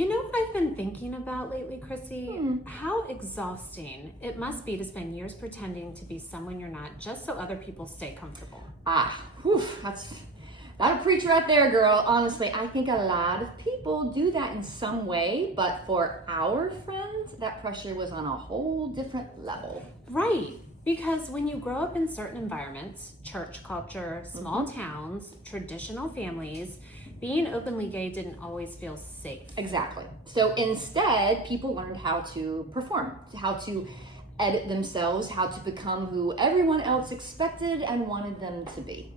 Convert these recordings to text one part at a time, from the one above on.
You know what I've been thinking about lately, Chrissy? How exhausting it must be to spend years pretending to be someone you're not just so other people stay comfortable. That's not a preacher right there, girl. Honestly, I think a lot of people do that in some way, but for our friends, that pressure was on a whole different level. Right. Because when you grow up in certain environments, church culture, small towns, traditional families, being openly gay didn't always feel safe. Exactly. So instead, people learned how to perform, how to edit themselves, how to become who everyone else expected and wanted them to be.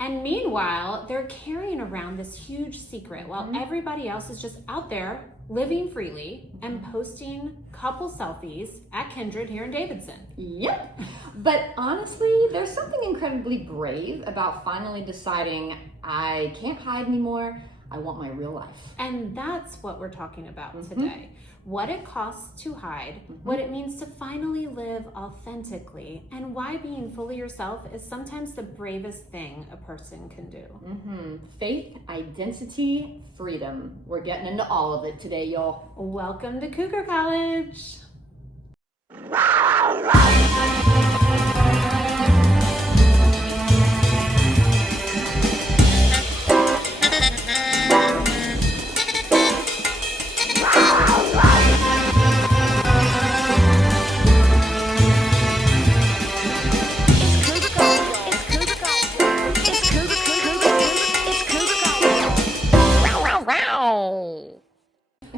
And meanwhile, they're carrying around this huge secret while everybody else is just out there living freely and posting couple selfies at Kindred here in Davidson. Yep. But honestly, there's something incredibly brave about finally deciding I can't hide anymore. I want my real life. And that's what we're talking about today. What it costs to hide, what it means to finally live authentically, and why being fully yourself is sometimes the bravest thing a person can do. Faith, identity, freedom. We're getting into all of it today, y'all. Welcome to Cougar College.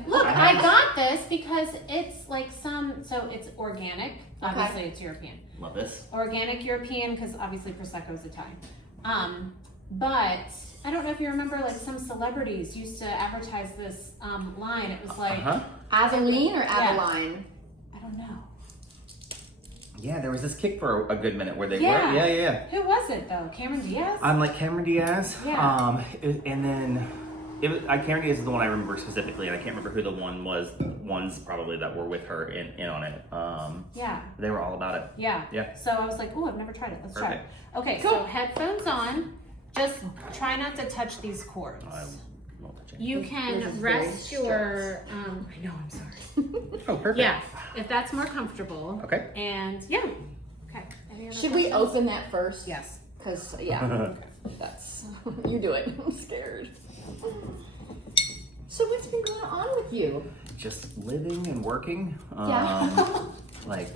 Look, I got this because it's like so it's organic. Obviously, it's European. Love this. Organic European, because obviously Prosecco is Italian. But I don't know if you remember, like some celebrities used to advertise this line. It was like Aveline or Aveline? I don't know. Yeah, there was this kick for a good minute where they were. Yeah. Yeah. Who was it though? Cameron Diaz? I'm like Cameron Diaz. Yeah. And then Cameron Diaz is the one I remember specifically, and I can't remember who the ones probably that were with her in on it. Yeah. They were all about it. Yeah. Yeah. So I was like, oh, I've never tried it. Let's try it. Perfect. Okay, so headphones on. Just try not to touch these cords. I won't touch it. You can rest your, I know, I'm sorry. Oh, perfect. Yeah, if that's more comfortable. Okay. And yeah. Okay. Any other Should we questions? open that first? Yes. Because, that's, you do it. I'm scared. So what's been going on with you? Just living and working. Like,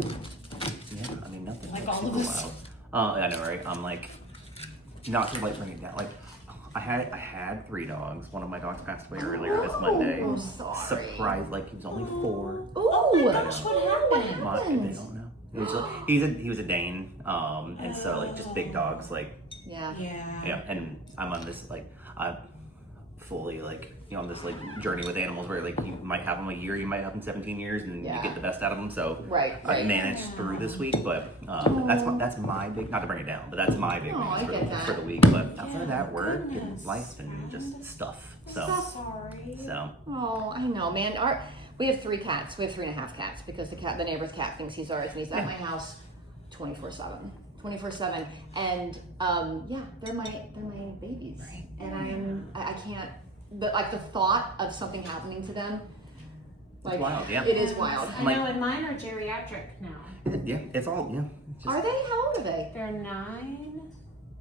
yeah, I mean, nothing. Like It's all of super us. wild. I know, right? I'm like, not to like bring it down. Like, I had 3 dogs. One of my dogs passed away earlier this Monday. I'm sorry. Surprised, like he was only 4. Oh my gosh, what happened? They don't know. He was a Dane, and so like just big dogs, like Yeah. And I'm on this like fully like on this like journey with animals where like you might have them a year, you might have them 17 years, and you get the best out of them. So I managed through this week, but that's my big, not to bring it down, but that's my big news for the week. But outside of that, work and life and just stuff. So sorry. Oh, I know, man. We have 3 cats. We have 3.5 cats because the neighbor's cat thinks he's ours, and he's at my house 24/7. 24/7, and they're my babies, Right. and I can't. But like the thought of something happening to them, like It's wild, yeah. it is wild. I know, and mine are geriatric now. Yeah, it's all Are they? How old are they? They're 9.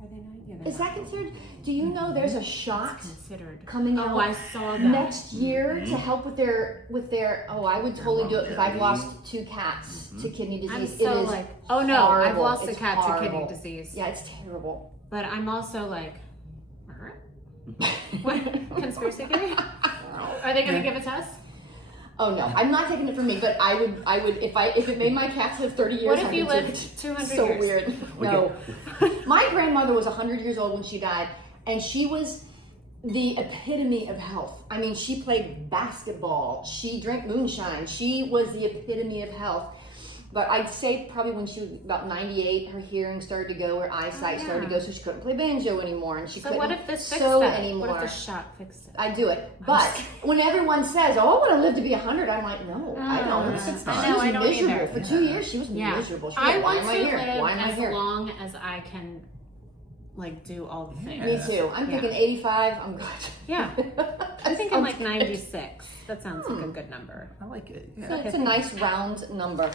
Are they 9? Yeah, they're Is that considered? Do you know there's a shot considered coming Oh, out I saw that. next year to help with their? Oh, I would totally do it because I've lost 2 cats to kidney I'm disease. so it is like, oh no, I've horrible. lost a It's cat to horrible. kidney disease. Yeah, it's terrible. But I'm also like, what? Conspiracy theory? Are they going to give it to us? Oh no, I'm not taking it from me, but I would if it made my cats live 30 years. What if I you would take lived it. 200 So years? weird. No. My grandmother was 100 years old when she died, and she was the epitome of health. I mean, she played basketball. She drank moonshine. She was the epitome of health. But I'd say probably when she was about 98, her hearing started to go, her eyesight started to go, so she couldn't play banjo anymore, and she couldn't what if this fixed sew that? anymore. What if the shot fixed it? I do it. But when everyone says, "Oh, I want to live to be 100," I'm like, "No, I don't." It's I not. know, She I was don't miserable either. for 2 years. She was miserable. She was I like, want why am I to here? live Why am I as here? long as I can like do all the things. Me too. I'm thinking 85. I'm good. Yeah. I'm thinking like 96. That sounds like a good number. I like it. Yeah. So it's a nice round number.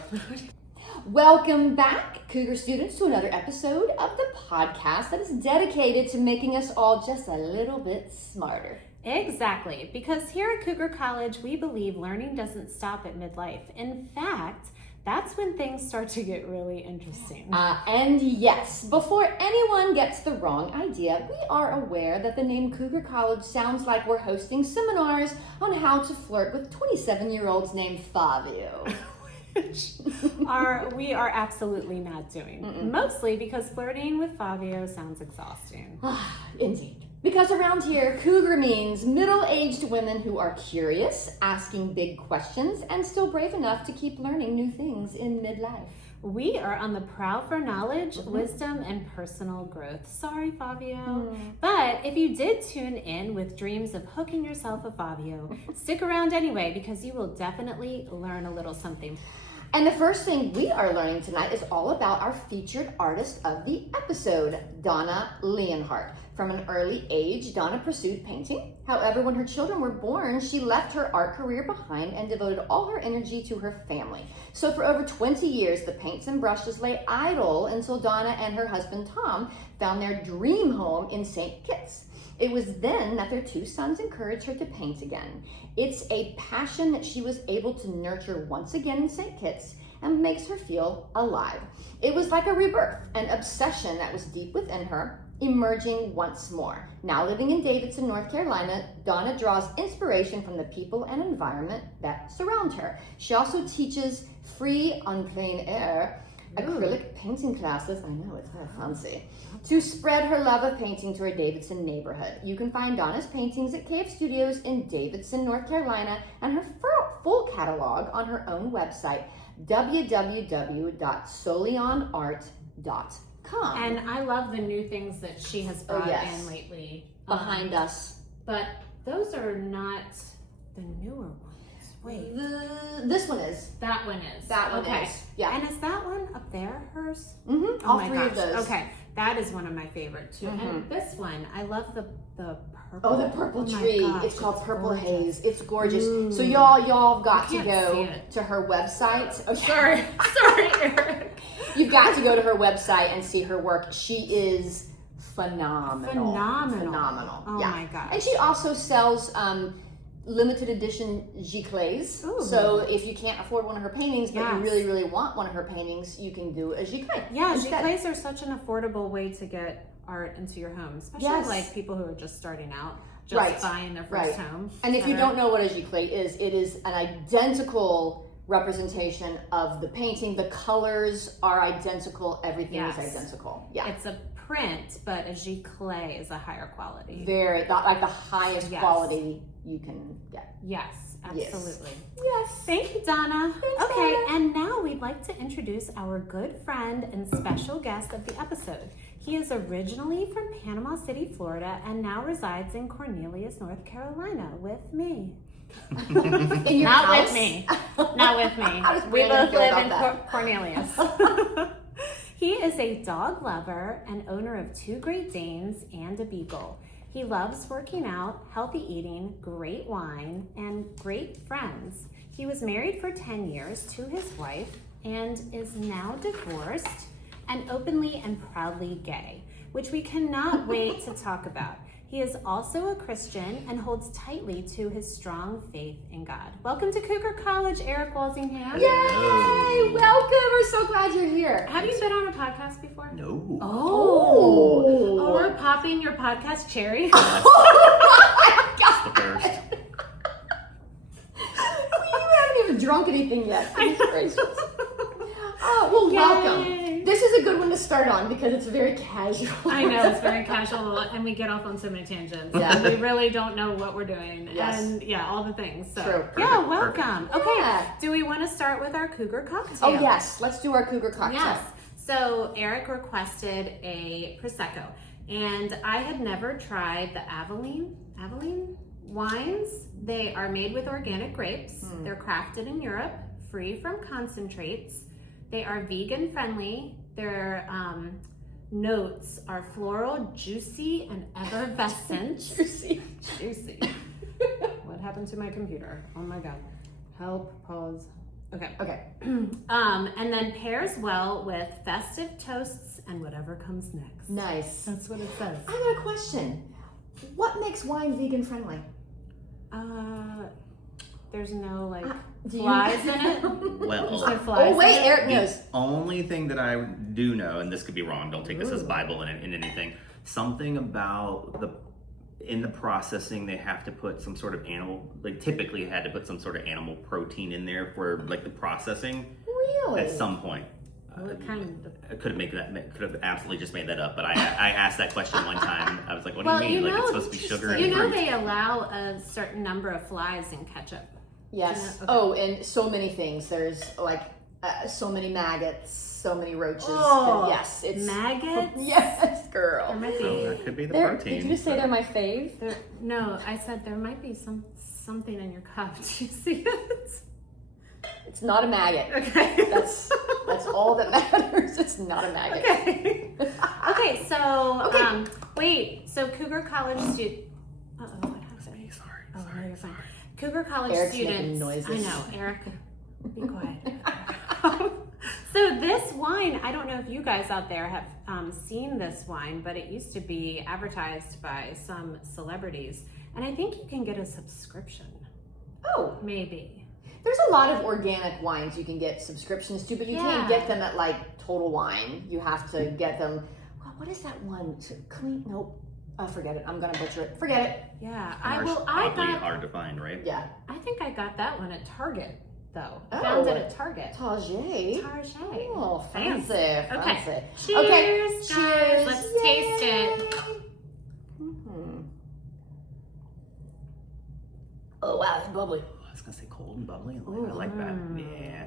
Welcome back, Cougar students, to another episode of the podcast that is dedicated to making us all just a little bit smarter. Exactly, because here at Cougar College, we believe learning doesn't stop at midlife. In fact, that's when things start to get really interesting. And yes, before anyone gets the wrong idea, we are aware that the name Cougar College sounds like we're hosting seminars on how to flirt with 27-year-olds named Fabio. We are absolutely not doing. Mostly because flirting with Fabio sounds exhausting. Indeed. Because around here, cougar means middle-aged women who are curious, asking big questions, and still brave enough to keep learning new things in midlife. We are on the prowl for knowledge, wisdom, and personal growth. Sorry, Fabio. But if you did tune in with dreams of hooking yourself a Fabio, stick around anyway because you will definitely learn a little something. And the first thing we are learning tonight is all about our featured artist of the episode, Donna Leonhardt. From an early age, Donna pursued painting. However, when her children were born, she left her art career behind and devoted all her energy to her family. So for over 20 years, the paints and brushes lay idle until Donna and her husband, Tom, found their dream home in St. Kitts. It was then that their two sons encouraged her to paint again. It's a passion that she was able to nurture once again in St. Kitts and makes her feel alive. It was like a rebirth, an obsession that was deep within her, emerging once more. Now living in Davidson, North Carolina, Donna draws inspiration from the people and environment that surround her. She also teaches free en plein air acrylic painting classes. I know, it's kind of fancy. To spread her love of painting to her Davidson neighborhood. You can find Donna's paintings at KF Studios in Davidson, North Carolina, and her full catalog on her own website, www.soleonart.com. And I love the new things that she has brought in lately. Behind us. But those are not the newer ones. Wait. This one is. That one is. That one is. Yeah. And is that one up there hers? Mm-hmm. Oh All my three gosh. of those. Okay. That is one of my favorites too. And this one, I love the purple. Oh, the purple tree. Gosh, it's called Purple gorgeous. Haze. It's gorgeous. Ooh. So y'all got to I can't go see it. to her website. Oh, Sorry, Erik. You've got to go to her website and see her work. She is phenomenal. Phenomenal. Oh yeah. my gosh. And she also sells limited edition giclées. Ooh. So if you can't afford one of her paintings, but you Yes. really, really want one of her paintings, you can do a giclée. Yeah, instead. giclées are such an affordable way to get art into your home, especially like people who are just starting out, just buying their first home. And if you don't know what a giclée is, it is an identical representation of the painting. The colors are identical. Everything is identical. Yeah. It's a print, but a giclée is a higher quality. Like the highest quality you can get. Yes, absolutely. Yes. Thank you, Donna. Thanks, okay, Donna. and now we'd like to introduce our good friend and special guest of the episode. He is originally from Panama City, Florida, and now resides in Cornelius, North Carolina with me. In your Not house? with me. Not with me. How does We Brandon both feel live about in that? Cornelius. He is a dog lover and owner of 2 Great Danes and a Beagle. He loves working out, healthy eating, great wine, and great friends. He was married for 10 years to his wife and is now divorced and openly and proudly gay, which we cannot wait to talk about. He is also a Christian and holds tightly to his strong faith in God. Welcome to Cougar College, Erik Walsingham. Yay! Welcome. We're so glad you're here. Have you been on a podcast before? No. Oh, we're popping your podcast cherry. That's the first. You haven't even drunk anything yet. Goodness gracious. Oh, well, welcome. This is a good one to start on because it's very casual. I know, it's very casual, and we get off on so many tangents. Yeah. We really don't know what we're doing. Yes. And all the things. So, True. Yeah, welcome. Perfect. Okay, Yeah. do we want to start with our Cougar cocktail? Oh, yes. Let's do our cougar cocktail. Yes. So Erik requested a Prosecco, and I had never tried the Aveline wines. They are made with organic grapes. They're crafted in Europe, free from concentrates. They are vegan friendly. They're notes are floral, juicy, and effervescent. Juicy. What happened to my computer? Oh my God. Help, pause. Okay. And then pairs well with festive toasts and whatever comes next. Nice. That's what it says. I got a question. What makes wine vegan friendly? There's no flies in it. Well, Eric knows. The only thing that I do know, and this could be wrong, don't take this as Bible in anything. Something about in the processing, they have to put some sort of animal, typically had to put some sort of animal protein in there for the processing. Really? At some point. Well, I could have absolutely just made that up, but I asked that question one time. I was like, what do you mean? It's supposed to be sugar and fruit. They allow a certain number of flies in ketchup. Yes. Okay. And so many things. There's so many maggots, so many roaches. Oh, yes, it's maggots. Yes, girl. That could be the protein. Did you just say they're my fave? No, I said there might be something in your cup. Do you see it? It's not a maggot. Okay. That's all that matters. It's not a maggot. Okay. Okay. So wait. So Cougar College student. What happened? Sorry. No, you're fine. Cougar College Eric's students. making noises. I know, Eric. Be quiet. So this wine, I don't know if you guys out there have seen this wine, but it used to be advertised by some celebrities, and I think you can get a subscription. Oh, maybe. There's a lot of organic wines you can get subscriptions to, but you can't get them at Total Wine. You have to get them. What is that one? Clean? Nope. Oh, forget it. I'm gonna butcher it. Forget it. Yeah, Probably hard to find, right? Yeah. I think I got that one at Target, though. Oh. Found it at Target. Target. Oh, fancy. Okay. Fancy. Cheers, guys. Cheers. Let's Yay. taste it. Mm-hmm. Oh wow, it's bubbly. I was gonna say cold and bubbly. I like that. Yeah.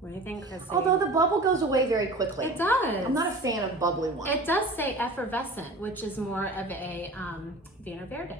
What do you think, Chrissy? Although the bubble goes away very quickly. It does. I'm not a fan of bubbly ones. It does say effervescent, which is more of a Vino Verde.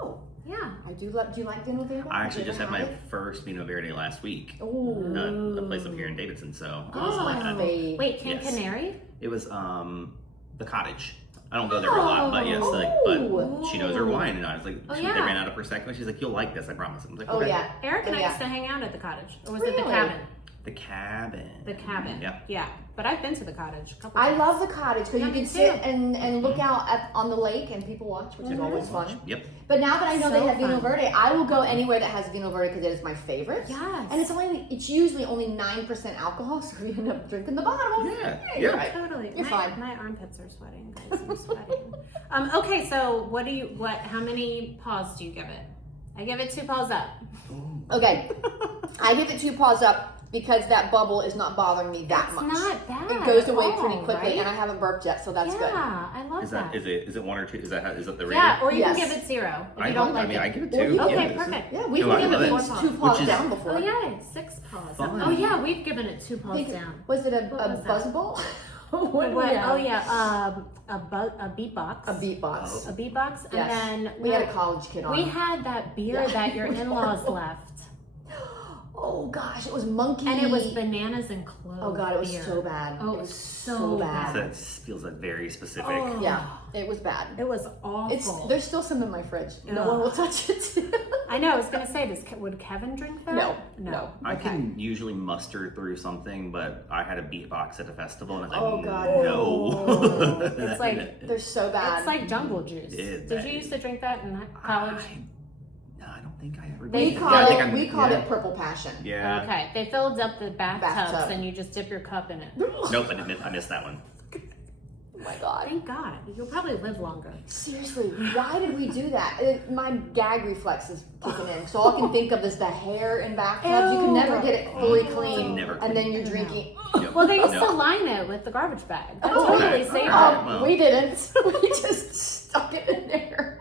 Oh. Yeah. I do. Do you like Vino Verde? I actually just had my first Vino Verde last week. Ooh. A place up here in Davidson, so That was my fave. Wait, Canary? It was the Cottage. I don't go there a lot, but yes, but she knows her wine, and I was like, they ran out of Prosecco. She's like, you'll like this, I promise. I'm like, okay. yeah. Eric and I used to hang out at the Cottage, or was it the Cabin? The Cabin. The Cabin. Yeah. Yeah, but I've been to the Cottage a couple I times. love the Cottage because you me can too. sit and look out on the lake and people watch, which is always fun. Yep. But now that I know So they have Vino fun. Verde, I will go anywhere that has Vino Verde because it is my favorite. Yes. And it's usually only 9% alcohol, so we end up drinking the bottle. Yeah. You're Yeah. right. Totally. You're fine. My armpits are sweating, guys. I'm sweating. Okay, so how many paws do you give it? I give it 2 paws up. Okay. I give it 2 paws up because that bubble is not bothering me that much. It's not bad. It goes away at pretty all, quickly, right? and I haven't burped yet, so that's good. Yeah, I love that. Is it 1 or 2? Is that the rating? Yeah, or you Yes. can give it 0 if I you don't like it. I give it Well, 2. you Okay, Yeah, perfect. Yeah, we've No, I given love it it. 2 paws Which is- down before. Oh yeah, 6 paws. Fun. Oh yeah, we've given it 2 paws down. Was it a What was that? buzzball? What? Oh yeah, a beatbox. A beatbox. A beatbox, and Yes. then We had a college kid on. we had that beer that your in-laws left, Oh gosh, it was monkey. and it was bananas and clove. Oh god, it was beer. so bad. Oh, it was so bad. That feels very specific. Oh. Yeah, it was bad. It was awful. There's still some in my fridge. No Ugh. one will touch it. I know. I was gonna say, would Kevin drink that? No. I Okay. can usually muster through something, but I had a beatbox at a festival, and I was Oh, like, God. no. It's like They're so bad. it's like jungle juice. It is Did bad. you used to drink that in college? No, I don't think I ever They did. call Yeah, I think we called yeah. it purple passion. Yeah. Okay, they filled up the bathtubs Bathtub. and you just dip your cup in it. Nope, I missed that one. Oh my god. Thank God. You'll probably live longer. Seriously, why did we do that? My gag reflex is kicking in. So all I can think of is the hair in bathtubs. You can never get it fully clean, Never and then clean. you're drinking. Yep. Well, they used to No. line it with the garbage bag. That Oh, totally okay. saved it. Well. We didn't. We just stuck it in there.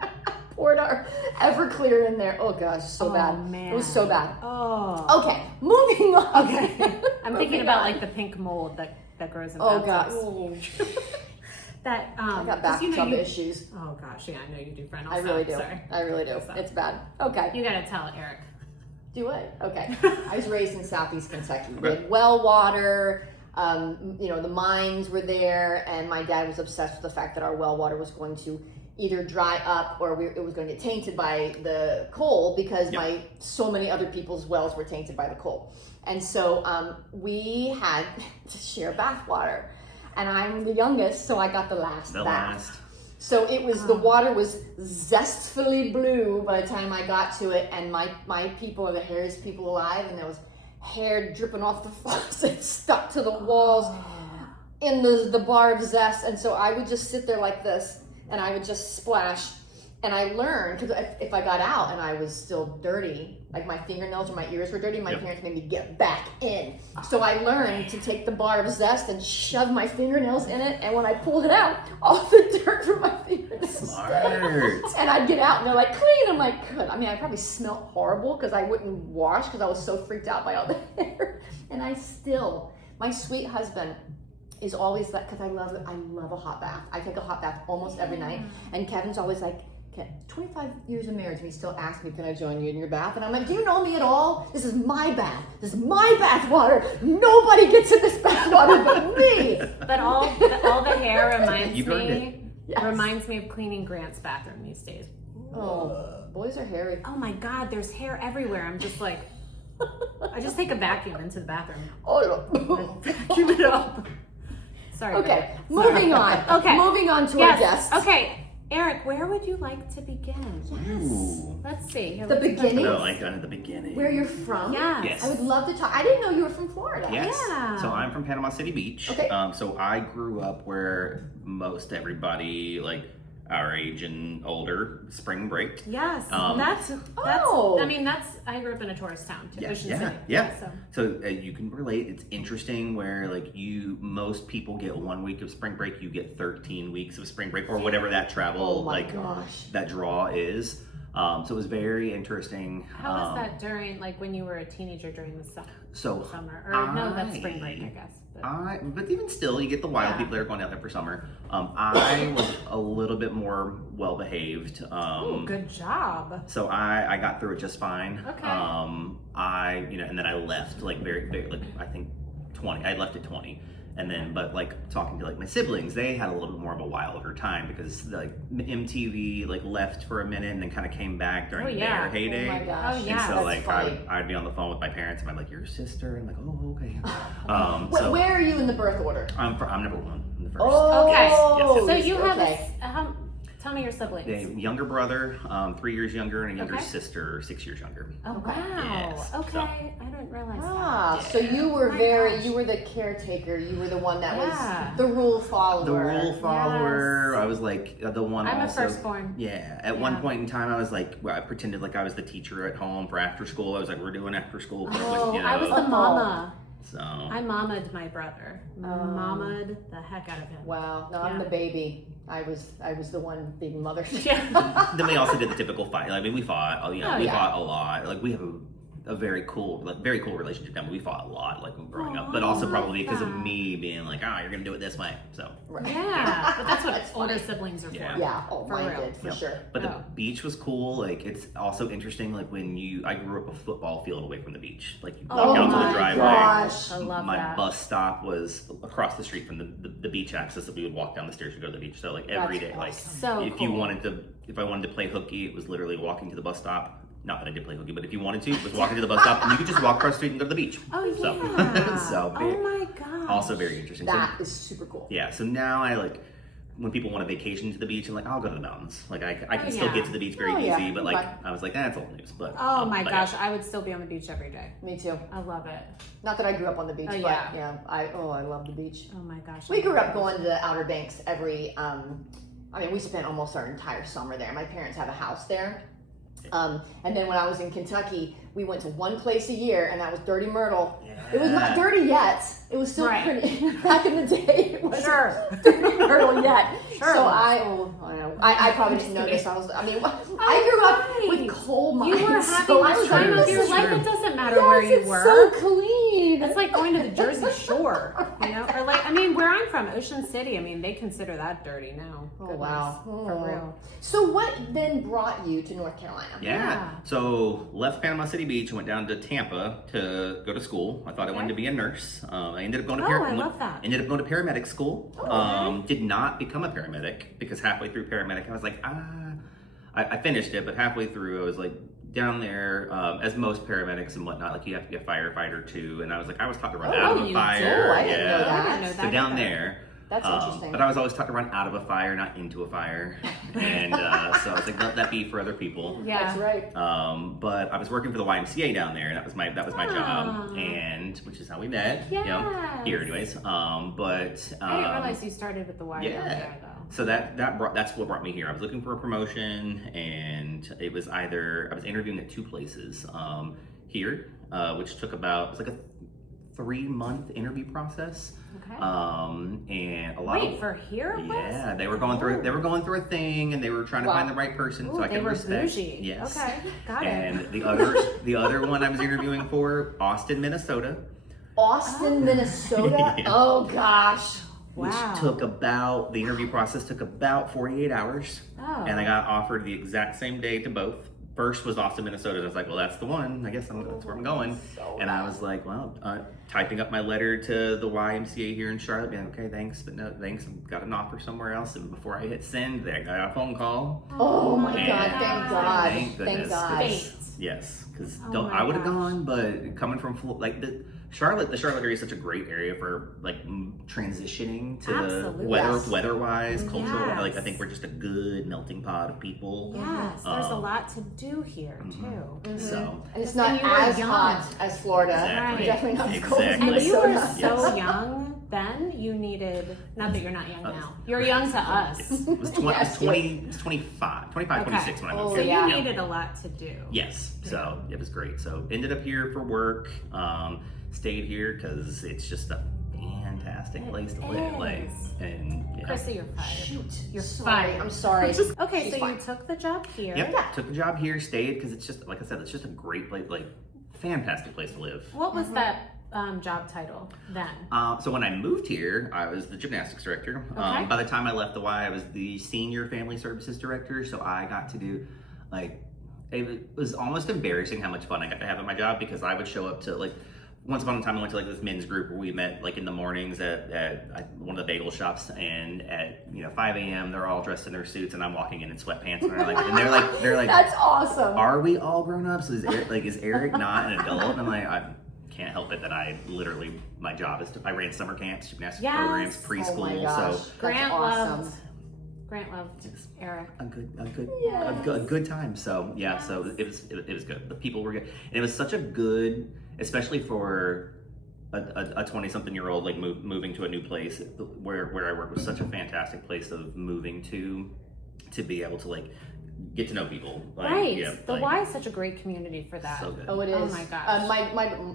Poured our Everclear in there. Oh gosh, so bad. Man. It was so bad. Oh. Okay, moving on. Okay. I'm thinking Moving about on. like the pink mold that grows in Oh god. bathtubs. That I got 'cause you know bathtub you- issues. Oh gosh, yeah, I know you do, friend. I really do. Sorry. I really do. Stop. It's bad. Okay. You gotta tell Eric. Do it. Okay. I was raised in Southeast Kentucky. We had well water. The mines were there, and my dad was obsessed with the fact that our well water was going to either dry up or it was going to get tainted by the coal because so many other people's wells were tainted by the coal. And so we had to share bath water. And I'm the youngest, so I got the last bath. So it was, the water was zestfully blue by the time I got to it, and my people are the hairiest people alive, and there was hair dripping off the faucet, stuck to the walls in the bar of zest. And so I would just sit there like this, and I would just splash. And I learned, because if I got out and I was still dirty, like my fingernails or my ears were dirty, my parents made me get back in. So I learned to take the bar of zest and shove my fingernails in it, and when I pulled it out, all the dirt from my fingernails stayed. And I'd get out and they're like, clean. I'm like, good. I mean, I probably smelled horrible because I wouldn't wash because I was so freaked out by all the hair. And my sweet husband is always like, because I love a hot bath. I take a hot bath almost every night. And Kevin's always like, 25 years of marriage, and he still asks me, can I join you in your bath? And I'm like, do you know me at all? This is my bath. This is my bath water. Nobody gets in this bath water but me. But all the hair reminds me of cleaning Grant's bathroom these days. Oh, boys are hairy. Oh my God, there's hair everywhere. I'm just like, I just take a vacuum into the bathroom. Oh, vacuum it up. Sorry. Okay, moving on. Okay, moving on to our guests. Okay. Eric, where would you like to begin? Yes. Let's see. The beginning? No, like at the beginning. Where you're from? Yes. I would love to talk. I didn't know you were from Florida. Yes. Yeah. So I'm from Panama City Beach. Okay. So I grew up where most everybody, like our age and older, spring break. Yes. That's. I mean, I grew up in a tourist town, too. Yeah. So you can relate. It's interesting where like most people get 1 week of spring break, you get 13 weeks of spring break or whatever that travel that draw is. So it was very interesting. How was that during, like, when you were a teenager during the summer? That's spring break, I guess. But even still, you get the wild people that are going out there for summer. I was a little bit more well behaved. Good job. So I got through it just fine. Okay. And then I left like very, very, like I think 20. I left at 20. And then, but like talking to like my siblings, they had a little bit more of a wilder time because like MTV like left for a minute and then kind of came back during their heyday. Oh my gosh. Oh yeah. And so I'd be on the phone with my parents and I'm like, your sister? And I'm like, oh, okay. Where are you in the birth order? I'm number one in the first. Oh, okay. Yes. So you have tell me your siblings. A younger brother, 3 years younger, and a younger sister, 6 years younger. Oh wow. Yes. Okay. So. I didn't realize that. So you were you were the caretaker. You were the one that was the rule follower. The rule follower. Yes. I was like the one. I'm also, a firstborn. Yeah. At one point in time, I was like, I pretended like I was the teacher at home for after school. I was like, we're doing after school. But I was the mama. So I mamaed my brother. Mamaed the heck out of him. Wow. No, I'm the baby. I was the one being mother. Then we also did the typical fight. I mean, we fought. We fought a lot. Like we have a very cool relationship. I mean, we fought a lot, like growing up, but also probably because of me being like, you're gonna do it this way. So yeah, but that's what older siblings are for. Yeah, mine did for sure. But the beach was cool. Like it's also interesting. Like I grew up a football field away from the beach. Like you walk out to the driveway. Gosh. I love my bus stop was across the street from the beach access that we would walk down the stairs to go to the beach. So like every day, like if I wanted to play hooky, it was literally walking to the bus stop. Not that I did play hooky, but if you wanted to, it was walking to the bus stop, and you could just walk across the street and go to the beach. Oh yeah. So oh my god. Also very interesting. That is super cool. Yeah. So now I like when people want a vacation to the beach, I'm like, I'll go to the mountains. Like I can still get to the beach very easy, but like I was like, that's old news. But my gosh, I would still be on the beach every day. Me too. I love it. Not that I grew up on the beach, but I love the beach. Oh my gosh. We grew up going to the Outer Banks every. We spent almost our entire summer there. My parents have a house there. And then when I was in Kentucky, we went to one place a year, and that was Dirty Myrtle. Yeah. It was not dirty yet. It was still pretty. Back in the day, it wasn't Dirty Myrtle yet. Sure. So I probably didn't know this. I grew up with coal mines. You were having the time of your life. It doesn't matter where you were. It's so clean. need. It's like going to the Jersey Shore, you know? Or like, I mean, where I'm from, Ocean City, I mean, they consider that dirty now. Oh, Goodness, wow. For real. So what then brought you to North Carolina? Yeah. So left Panama City Beach, went down to Tampa to go to school. I thought I wanted to be a nurse. I ended up going to I love that. ended up going to paramedic school. Okay. Did not become a paramedic because halfway through paramedic, I was like, I finished it, but halfway through, I was like, down there, as most paramedics and whatnot, like you have to be a firefighter too. And I was like, I was taught to run out of a fire. I didn't know that. I didn't know that So down either. there. That's interesting. But I was always taught to run out of a fire, not into a fire. And so I was like, let that be for other people. Yeah. That's right. But I was working for the YMCA down there, and that was my job, and which is how we met. You know, here anyways. But I didn't realize you started with the YMCA though. So that's what brought me here. I was looking for a promotion, and it was either I was interviewing at two places. Here, which took it was like a 3-month interview process. Okay. And a lot for here it was? Yeah, they were going through a thing, and they were trying to find the right person. Ooh, so I they could were respect. bougie. Yes. Okay, got it. And the other one I was interviewing for, Austin, Minnesota. Austin, Minnesota? Yeah. Oh gosh. Which the interview process took about 48 hours. Oh. And I got offered the exact same day to both. First was Austin, Minnesota. And I was like, well, that's the one. I guess that's where I'm going. And I was like, well, typing up my letter to the YMCA here in Charlotte, being like, okay, thanks, but no thanks. I've got an offer somewhere else. And before I hit send, I got a phone call. Oh my God, thank God. Thank goodness. Thank God. Fate. Yes, because my I would have gosh. gone, but coming from the Charlotte area is such a great area for like transitioning to Absolutely. weather-wise, cultural. Yes. Like I think we're just a good melting pot of people. Yes, there's a lot to do here too. So And it's And not you were as young. hot as Florida. Exactly. Definitely not as cold as Exactly. And you were Minnesota. so young then, you needed, not that you're not young now, you're young to us. It was 25, 26 when I moved So here. you needed a lot to do. Yes, so it was great. So ended up here for work, stayed here because it's just a fantastic place to live. Like, and yeah. Chrissy, you're fired. Shoot. You're Sorry. fired. I'm sorry. Okay, She's so fine. you took the job here. Yep, took the job here, stayed because it's just, like I said, it's just a great place, like fantastic place to live. What was that job title then? So when I moved here, I was the gymnastics director. Okay. By the time I left the Y, I was the senior family services director. So I got to do it was almost embarrassing how much fun I got to have at my job because I would show up to once upon a time I went to this men's group where we met in the mornings at one of the bagel shops, and at 5 a.m. they're all dressed in their suits and I'm walking in sweatpants and they're like That's awesome. are we all grown ups? Is Erik not an adult? And I'm like, I can't help it that I literally, my job is I ran summer camps, gymnastics programs, preschool. Oh my gosh. So Grant awesome. loved Erik. a good time. So yeah, so it was good. The people were good, and it was such a good, especially for a 20-something-year-old moving to a new place where I work was such a fantastic place of moving to be able to get to know people. The Y is such a great community for that. So good. Oh, it is. Oh my gosh.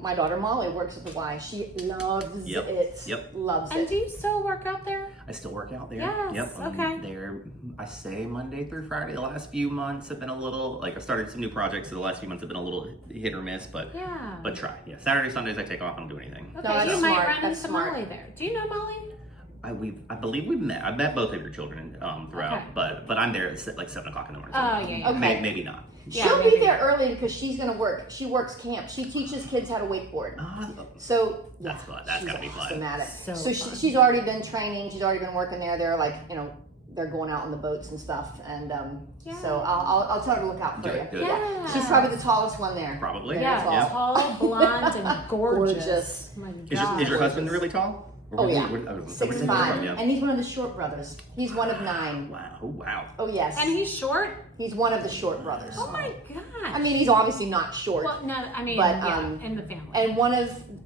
My daughter Molly works at the Y. She loves it. Yep. Loves And it. do you still work out there? I still work out there. Yes, Yep. okay. There, I say Monday through Friday. The last few months have been a little I started some new projects, so the last few months have been a little hit or miss, but try. Yeah, Saturday, Sundays I take off. I don't do anything. Okay, that's you smart. might run That's into smart. Molly there. Do you know Molly? I believe we've met. I've met both of your children throughout, Okay. but I'm there at 7 o'clock in the morning. Oh, yeah. Okay. Maybe not. Yeah, She'll maybe. be there early because she's gonna work. She works camp. She teaches kids how to wakeboard. So That's fun. That's gotta be fun. awesome at it. So So fun. she's already been training. She's already been working there. They're they're going out on the boats and stuff. And so I'll tell her to look out for Good, you. good. Yeah. She's probably the tallest one there. Probably. Yeah. Yeah, tall, blonde, and gorgeous. Gorgeous. Oh my Is gosh. your husband really tall? Oh yeah, Where's he 6'5", from? Yeah. and he's one of the short brothers. He's one of 9. Wow. Oh, wow. Oh yes, And he's short? he's one of the short brothers. Oh my god. I mean, he's obviously not short. Well, no, I mean, But, in the family. And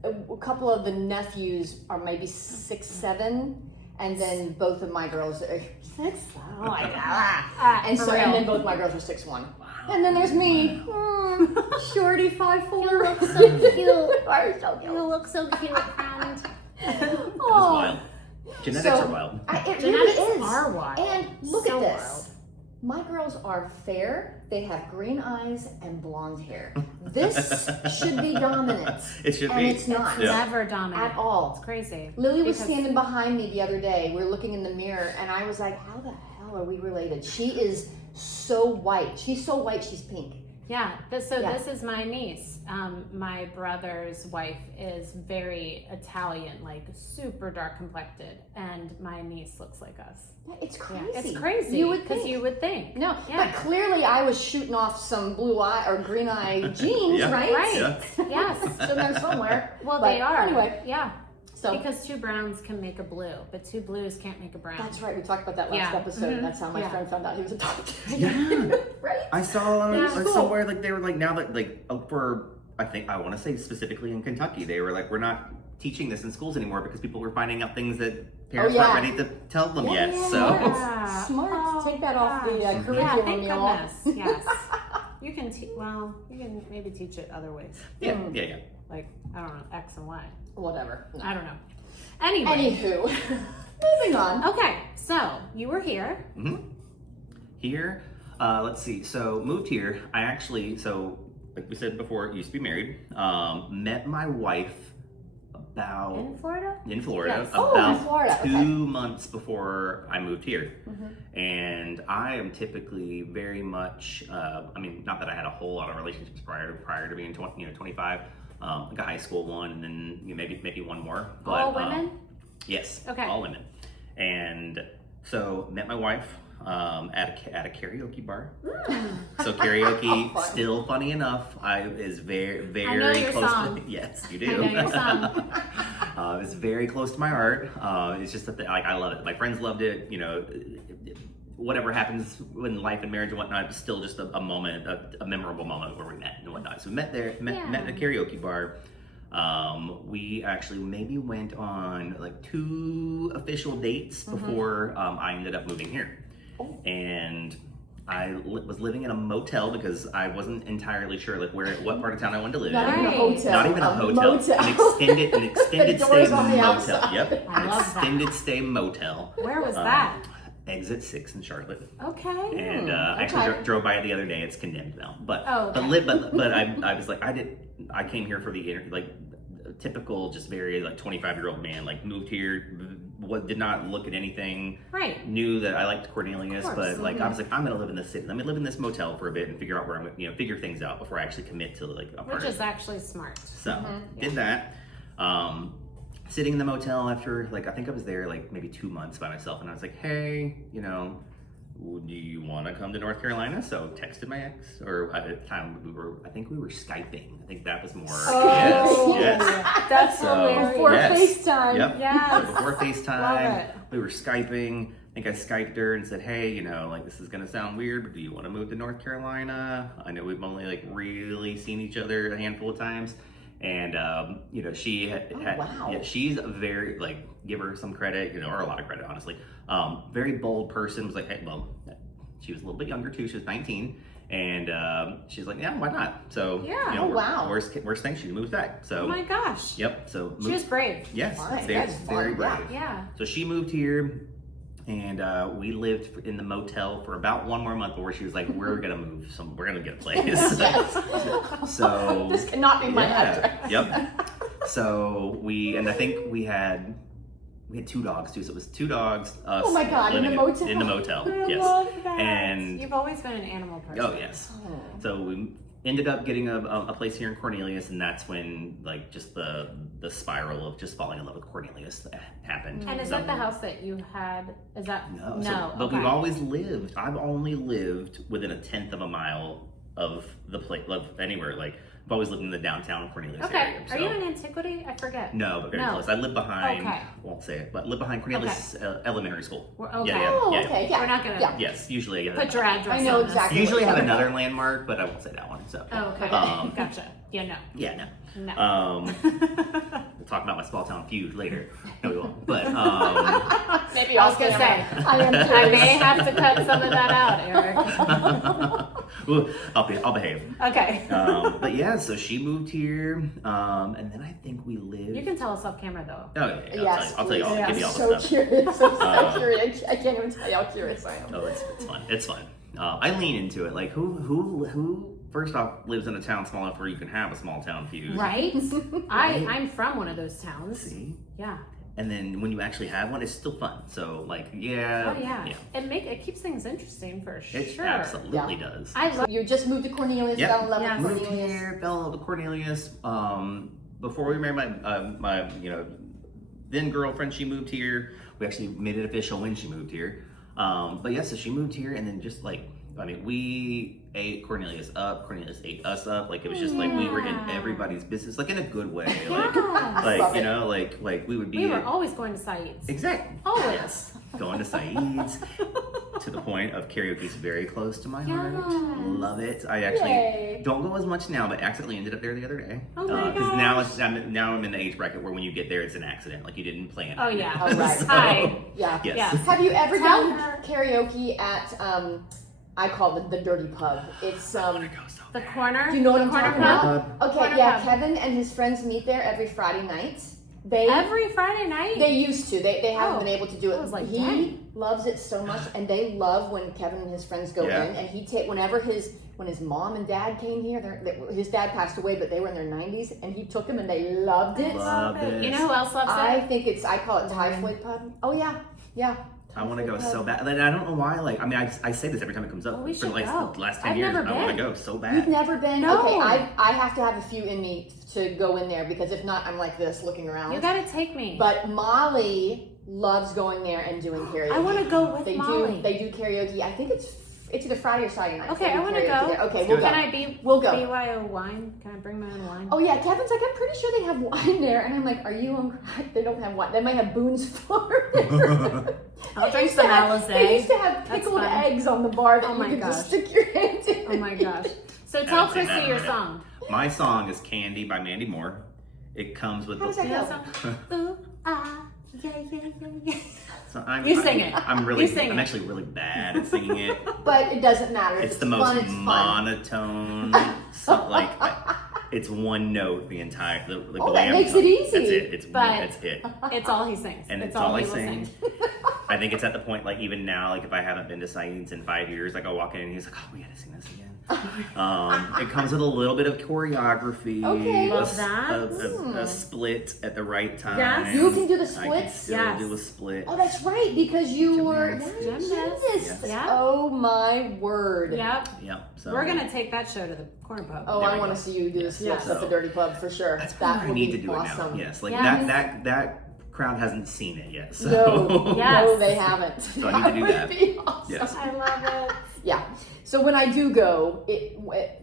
a couple of the nephews are maybe 6'7", and then both of my girls are 6. Oh my god! And for so, real. and then both my girls are 6'1". And then there's me, shorty 5'4". You look so cute. You're so cute. You look so cute, friend. That is Oh. wild. Genetics are wild. It Genetics really is. are wild. And look So at this. wild. My girls are fair, they have green eyes and blonde hair. This should be dominant. It should and be. It's not. It's never dominant. At all. It's crazy. Lily was standing behind me the other day. We were looking in the mirror and I was like, how the hell are we related? She is so white. She's so white, she's pink. Yeah, this is my niece. My brother's wife is very Italian, like super dark complected, and my niece looks like us. It's crazy. Yeah, it's crazy. You would think. Because you would think. No, Yeah. but clearly I was shooting off some blue eye or green eye genes, Yeah. right? Right. Yeah. Yes. So they're somewhere. Well, But they are. Anyway, Yeah. so Because two browns can make a blue, but two blues can't make a brown. that's right. We talked about that last Yeah. episode. Mhm. That's how my Yeah. friend found out he was adopted. Yeah. Right? I saw Yeah. like Cool. somewhere like they were like now that like for I want to say specifically in Kentucky they were like we're not teaching this in schools anymore because people were finding out things that parents weren't ready to tell them yet. So Yeah. Smart. Oh, Take that off the gosh. curriculum, Yeah, thank y'all. goodness. Yes. You can you can maybe teach it other ways. yeah. Like, I don't know, X and Y. Whatever. No. I don't know. Anyway. Anywho, moving on. Okay, so you were here. Here, let's see. So moved here. I actually like we said before, used to be married. Met my wife about In Florida? in Florida Yes. Oh, about in Florida, 2 okay. months before I moved here. And I am typically very much, I mean, not that I had a whole lot of relationships prior to being 25, like a high school one, and then maybe one more. But, All women? Yes, Okay. all women. And so met my wife at a karaoke bar. So karaoke, Fun. still funny enough, is very I know your close song. to yes, you I do. know your song. It's very close to my heart. It's just that I love it. My friends loved it. You know, whatever happens in life and marriage and whatnot, it's still just a moment, a memorable moment where we met and whatnot. So we met there, met at a karaoke bar. We actually maybe went on like 2 official dates before I ended up moving here. And I was living in a motel because I wasn't entirely sure like what part of town I wanted to live Not in. even a hotel. Not even a hotel. Motel. An extended The stay doors on the motel. outside. Yep. I An love that. extended stay motel. Where was that? Exit 6 in Charlotte. Okay. And I actually drove by it the other day. It's condemned now. But okay. but I was like I came here for the like typical just very like 25-year-old man, like moved here, did not look at anything. Right. Knew that I liked Cornelius, Of course. but like I was like I'm gonna live in this city. Let me live in this motel for a bit and figure out where I'm gonna figure things out before I actually commit to like a part. Which is actually smart. So did that. Sitting in the motel after like I think I was there like maybe 2 months by myself, and I was like, hey, you know, do you want to come to North Carolina? So texted my ex, or at the time I think we were Skyping. I think that was more. Oh. Yes. That's So, hilarious. Before yes. FaceTime. Yep. Yes. Before Love FaceTime, it. we were Skyping. I think I Skyped her and said, hey, you know, like this is gonna sound weird, but do you want to move to North Carolina? I know we've only like really seen each other a handful of times. And you know, she wow. yeah, she's a very like, give her some credit, you know, or a lot of credit, honestly. Very bold person. Was like, hey, well, she was a little bit younger too. She was 19, and she's like, yeah, why not? So Yeah. you know, wow. worst thing, she moves back. So Oh my gosh. yep. So She was brave. yes, Fine. very, That's very fun, brave. Yeah. So she moved here, and we lived in the motel for about 1 more month before she was like, we're gonna move we're gonna get a place. Yes. So This cannot be my address. Yep. So I think we had 2 dogs too. So it was 2 dogs. Us Oh my God, in the living motel? In the motel. I Yes. love that. And You've always been an animal person. oh yes. So we ended up getting a place here in Cornelius, and that's when like just the spiral of just falling in love with Cornelius happened. And is So- that the house that you had? Is that No. no? So, but okay. we've always lived. I've only lived within a 1/10 of a mile of the place, of anywhere. Like I've always lived in the downtown Cornelius Okay. area. Are you in Antiquity? I forget. No, but very No. close. I live behind. Okay. Won't say it, but live behind Cornelius Elementary School. Okay. Oh, okay. Yeah. We're not gonna Yeah. Yes, usually. put your address. I know on this. exactly. Usually I have Okay. another landmark, but I won't say that one. So. Oh, okay. Gotcha. Yeah, no. Yeah, no. No. We'll talk about my small town feud later. No, we won't. But Maybe I was gonna say. I am I curious. may have to cut some of that out, Eric. well, I'll behave. Okay. But yeah, so she moved here, and then I think we lived. You can tell us off camera though. Oh yeah, Yes, I'll tell you all. please. Give you I'm all so the stuff. curious. I'm so curious. I can't even tell you how curious I am. Oh, it's fun. It's fun. I lean into it. Like who first off lives in a town small enough where you can have a small town feud, right? I'm from one of those towns. See? Yeah. And then when you actually have one, it's still fun. So like, yeah. Oh yeah. It keeps things interesting for sure. It absolutely does. I love. You just moved to Cornelius, Yep. fell in love with Moved Cornelius. here, fell in love with Cornelius. Before we married, my then girlfriend, she moved here. We actually made it official when she moved here. But yeah, so she moved here, and then just like, I mean, we ate Cornelius up. Cornelius ate us up. Like it was just like we were in everybody's business, like in a good way. Like, like we would be. We were always going to Saeed's. Exactly. Always. Yes. Going to Saeed's to the point of karaoke's very close to my heart. Love it. I actually don't go as much now, but accidentally ended up there the other day. Oh my because now I'm in the age bracket where when you get there, it's an accident. Like you didn't plan it. Oh yeah. Oh, right. Hi. Yeah. Yes. Yes. Have you ever Tell done her. karaoke at I call it the Dirty Pub. It's The corner. do you know what the I'm corner talking pub? about? Okay, Corner yeah. pub. Kevin and his friends meet there every Friday night. Every Friday night. They used to. They haven't Oh, been able to do it. I was like, he dang. loves it so much, and they love when Kevin and his friends go Yeah. in. And he whenever when his mom and dad came here. His dad passed away, but they were in their 90s, and he took them, and they loved it. Love it. You know who else loves I it? think I call it Typhoid Pub. Oh yeah. I want to go so bad. Like, I don't know why. Like, I mean, I say this every time it comes up. Well, we For should like go. the last 10 I've years, never I want to been. go so You've bad. never been? No. Okay, I have to have a few in me to go in there because if not, I'm like this looking around. You gotta take me. But Molly loves going there and doing karaoke. I want to go with They Molly. They do karaoke. I think it's either Friday or Saturday night. Okay, I want to go. Okay, Let's we'll do go. it. Can I be? We'll go. BYO wine? Can I bring my own wine? Oh yeah, Kevin's like, I'm pretty sure they have wine there, and I'm like, are you on crack? They don't have wine. They might have Boone's Farm. I'll drink some Alizé. They used to have That's pickled fun. eggs on the bar that Oh you my could gosh. just stick your hand in. Oh my gosh. So I tell haven't seen Chrissy that your in a minute. song. My song is Candy by Mandy Moore. It comes with How does that You know go? the song? Ooh, ah, yeah. So You sing it. You sing I'm it. actually really bad at singing it. But it doesn't matter. If It's it's the fun, most it's fun. monotone. It's one note the entire. The Oh, that glam makes tone. it easy. That's it. But- It's it. It's all he sings. And it's it's all I he will sing. I think it's at the point, like, even now, like, if I haven't been to Saeed's in 5 years, like, I'll walk in and he's like, oh, we gotta sing this again. It comes with a little bit of choreography. Okay. Love that. A split at the right time. Yes. You can do the I can splits? still Yes. do a split. Oh, that's right, because you were Gymnast. Gymnast. Yes. Yeah. Oh my word. Yep. Yep. So We're gonna take that show to the corner pub. Oh, There I we want go. to see you do the Yes. splits Yeah. at the Dirty Pub for sure. That's that I would need be to do awesome. it now. Yes, like Yes. that crowd hasn't seen it yet. So. No, Yes. no, they haven't. So I need to do that. would be awesome. Yes. I love it. Yeah. So when I do go, it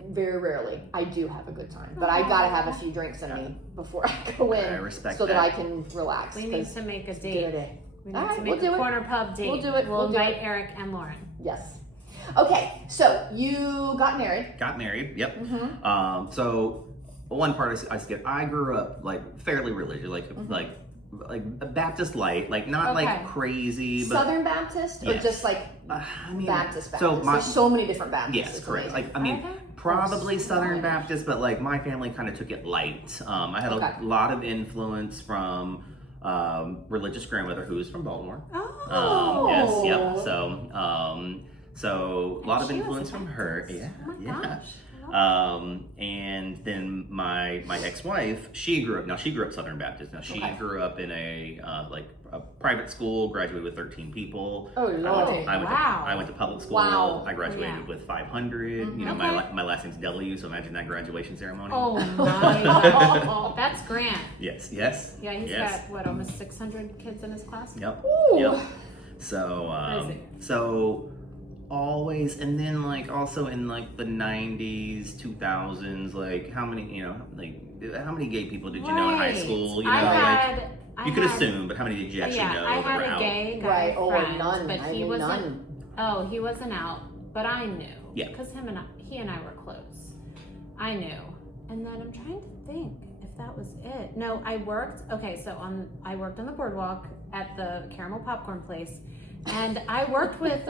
very rarely I do have a good time, but I gotta have a few drinks in me before I go in, I respect so that that. I can relax. We need 'cause to make a it's a date. good day. We need All to right, make we'll do a it. corner pub date. We'll do it. We'll We'll do invite it. Erik and Lauren. Yes. Okay. So you got married. Got married. Yep. Mm-hmm. So one part I skip. I grew up like fairly religious, like Baptist light, like not Okay. like crazy, but Southern Baptist or Yes. just like I mean, Baptist? So my, There's so many different Baptists. yes, It's correct. amazing. Like I mean, Okay. probably Oh, Southern so Baptist, but like my family kind of took it light. I had Okay. a lot of influence from religious grandmother who was from Baltimore. Oh. Yes, yep. So a lot of She was influence a from her. Baptist. Yeah, Oh my yeah. gosh. And then my ex-wife, she grew up Southern Baptist. Now she Okay. grew up in a private school, graduated with 13 people. Oh Lord. I went to public school. Wow. I graduated Yeah. with 500. You know, Okay. my last name's W, so imagine that graduation ceremony. Oh my gosh. That's Grant. Yes. Yeah, he's yes. got what, almost 600 kids in his class? Yep. Ooh. Yep. So Crazy. so always, and then like also in like the 90s, 2000s, like how many gay people did you know in high Right. school? You know, I you could had- assume, but how many did you actually know I that had were a out? gay guy Right. Oh, friend, none. but I he knew wasn't. none. Oh, he wasn't out, but I knew. Yeah. Because he and I were close. I knew, and then I'm trying to think if that was it. No, I worked. Okay, so I worked on the boardwalk at the caramel popcorn place, and I worked with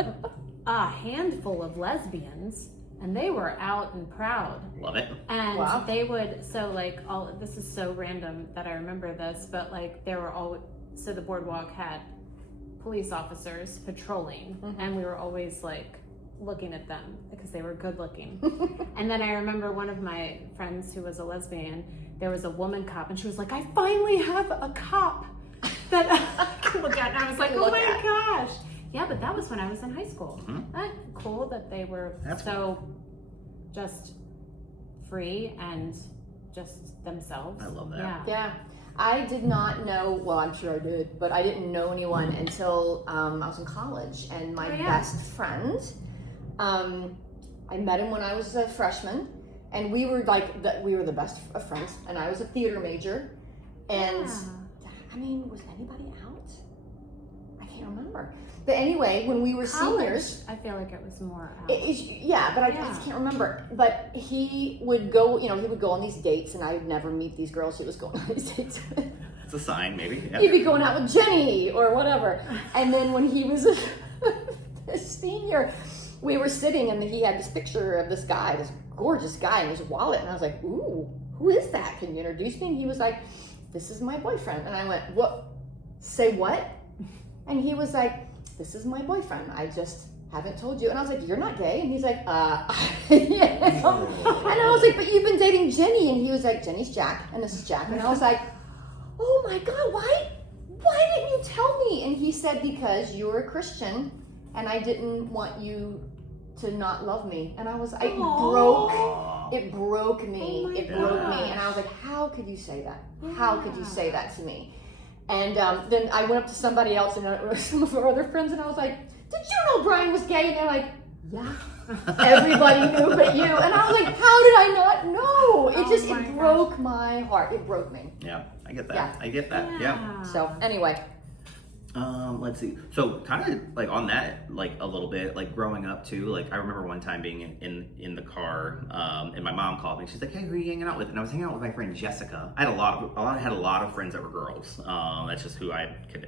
a handful of lesbians, and they were out and proud. Love it. And Wow. they would, so like this is so random that I remember this, but like there were so the boardwalk had police officers patrolling, and we were always like looking at them because they were good looking. And then I remember one of my friends who was a lesbian, there was a woman cop, and she was like, I finally have a cop that I can look at. And I was like, oh my gosh. Yeah, but that was when I was in high school. That's cool that they were just free and just themselves. I love that. Yeah. I did not know, well, I'm sure I did, but I didn't know anyone until I was in college. And my best friend, I met him when I was a freshman, and we were we were the best of friends. And I was a theater major, and I mean, was anybody out? I can't remember. But anyway, when we were seniors, I feel like it was more out. But I can't remember. But he would go, he would go on these dates, and I would never meet these girls he was going on these dates with. It's a sign, maybe. Yeah. He'd be going out with Jenny or whatever. And then when he was a senior, we were sitting, and he had this picture of this guy, this gorgeous guy in his wallet. And I was like, ooh, who is that? Can you introduce me? And he was like, this is my boyfriend. And I went, what? Say what? And he was like, this is my boyfriend. I just haven't told you. And I was like, you're not gay? And he's like, yeah. And I was like, but you've been dating Jenny. And he was like, Jenny's Jack, and this is Jack. And I was like, oh my God, why didn't you tell me? And he said, because you're a Christian, and I didn't want you to not love me. And I was, it broke me. Oh It broke me. And I was like, how could you say that? How could you say that to me? And then I went up to somebody else, and some of our other friends, and I was like, did you know Brian was gay? And they're like, yeah. Everybody knew but you. And I was like, how did I not know? It broke my heart. It broke me. Yeah, I get that. Yeah. I get that. Yeah. So anyway. Let's see. So kind of like on that, like a little bit, like growing up too, like I remember one time being in the car, and my mom called me. She's like, hey, who are you hanging out with? And I was hanging out with my friend Jessica. I had a lot of friends that were girls. That's just who I could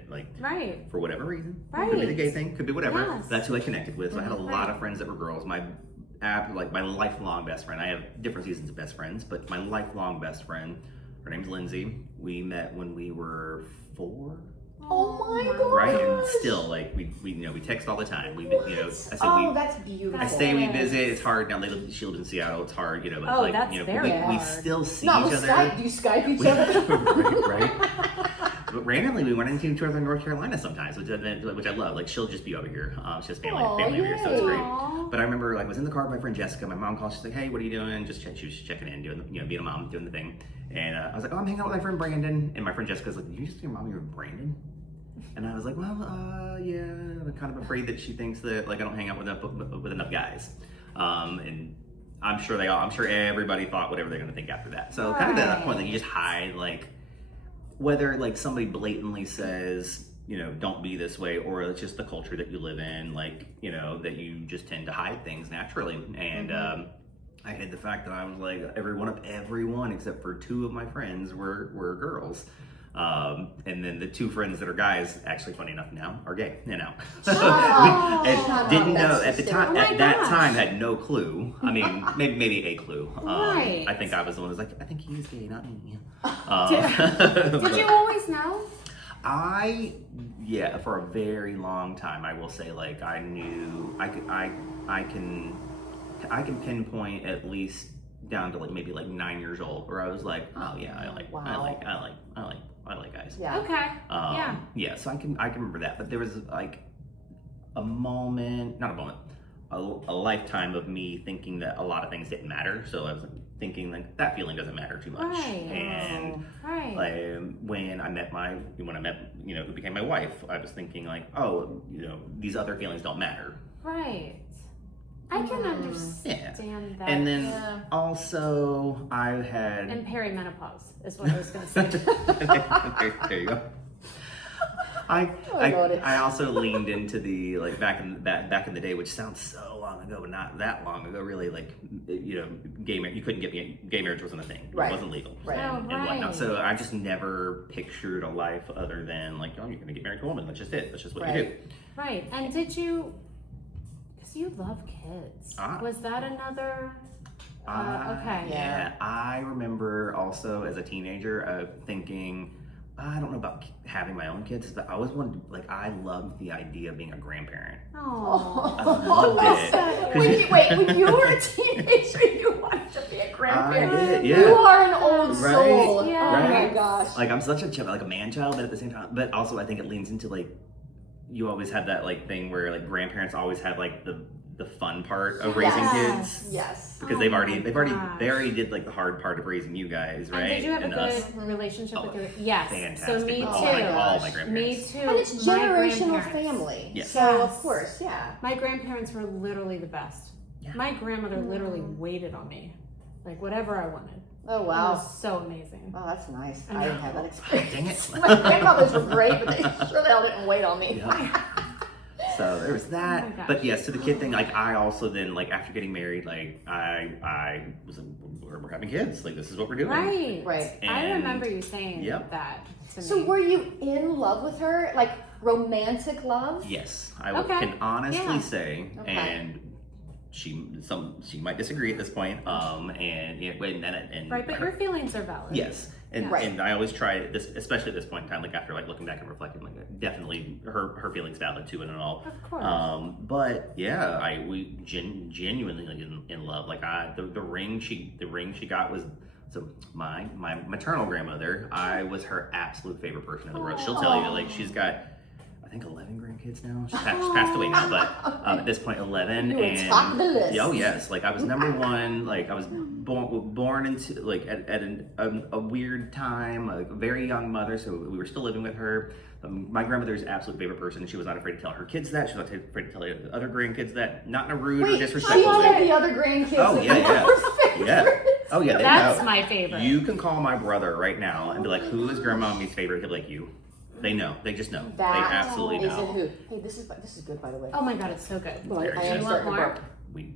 for whatever reason. Could be the gay thing, could be whatever. Yes. That's who I connected with. So I had a lot of friends that were girls. My lifelong best friend. I have different seasons of best friends, but my lifelong best friend, her name's Lindsay. We met when we were 4. Oh my God! Right, and still, like we text all the time. That's beautiful. I say we visit. It's hard now. She lives in Seattle. It's hard, but we still see each other. Skype. Do you Skype each other? right. But randomly, we went into each other in North Carolina sometimes, which I love. Like she'll just be over here. She has family over here, so it's great. But I remember, like, I was in the car with my friend Jessica. My mom called. She's like, "Hey, what are you doing?" She was checking in, doing being a mom, doing the thing. And I was like, "Oh, I'm hanging out with my friend Brandon." And my friend Jessica's like, "Did you just tell your mom you were Brandon?" And I was like, well, yeah, I'm kind of afraid that she thinks that like I don't hang out with enough guys. And I'm sure everybody thought whatever they're gonna think after that. So kind of at that point, like you just hide, like whether like somebody blatantly says, don't be this way, or it's just the culture that you live in, like, that you just tend to hide things naturally. And I had the fact that I was like, everyone except for 2 of my friends were girls. And then the 2 friends that are guys, actually funny enough now, are gay. Didn't know at the time. At that time, had no clue. I mean, maybe a clue. I think I was the one who was like, I think he's gay, not me. Did you always know? For a very long time, I will say, like I knew I can pinpoint at least down to like maybe like 9 years old, where I was like, oh yeah, I like guys. Yeah. Okay. Yeah. So I can remember that, but there was like a lifetime of me thinking that a lot of things didn't matter. So I was thinking like that feeling doesn't matter too much. Right. And when I met who became my wife, I was thinking like, oh, these other feelings don't matter. Right. I can understand that. And then also I had... And perimenopause is what I was going to say. There you go. I also leaned into the, like, back in the day, which sounds so long ago, but not that long ago, really, like, gay marriage, you couldn't get gay marriage wasn't a thing. Right. It wasn't legal. Right. And whatnot. So I just never pictured a life other than, like, oh, you're going to get married to a woman. That's just it. That's just what you do. Right. And did you... You love kids. Was that another? Okay. Yeah. I remember also as a teenager thinking, I don't know about having my own kids, but I always wanted to, like, I loved the idea of being a grandparent. Oh, I loved it. When you were a teenager, you wanted to be a grandparent. I did, yeah. You are an old soul. Right? Yeah. Oh my Right? gosh. Like, I'm such a man child, but at the same time, but also I think it leans into, like, you always have that, like, thing where, like, grandparents always have, like, the fun part of raising kids. Yes. Because they already did like the hard part of raising you guys, right? And did you have and a good relationship with your? Yes. Fantastic. So me too. All my grandparents. Me too. And it's My generational grandparents. family. Yes. So of course, yeah. My grandparents were literally the best. Yeah. My grandmother literally waited on me, like whatever I wanted. Oh It wow. was so amazing. Oh, that's nice. I I didn't have that Dang experience. it. My grandmothers were great, but they surely all didn't wait on me. Yeah. So there was Oh that. my gosh. But yes, to the kid thing, like I also then like after getting married, like I was like, we're having kids. Like this is what we're doing. Right. Right. I And- remember you saying Yep. that to So me. were you in love with her? Like romantic love? Yes, I Okay. can honestly Yeah. say, Okay. and she might disagree at this point. And Right, but your feelings are valid. yes, and Right. and I always try this, especially at this point in time, like after like looking back and reflecting, like definitely her feelings valid too, and all. Of course. But yeah, we genuinely like in love. Like the ring she got was. So my maternal grandmother, I was her absolute favorite person in the world. She'll tell you, like she's got, I think 11 grandkids now. She's passed away now, but at this point 11. You were and top of the list. Oh yes, like I was number one. Like I was born into like at a weird time, a very young mother, so we were still living with her. My grandmother's absolute favorite person. She was not afraid to tell her kids that. She was not afraid to tell the other grandkids that. Not in a rude or Wait, disrespectful she way. told the other grandkids. Oh, that yeah, you yeah. were her Yeah. favorite. Oh yeah, they That's know. my favorite. You can call my brother right now and be like, "Who is Grandmommy's favorite?" He'll be like, "You." They know. They just know. That they absolutely is a know. who. Hey, this is good, by the way. Oh my god, it's so good. Well, Very I good. am You starting want to more? burp. We.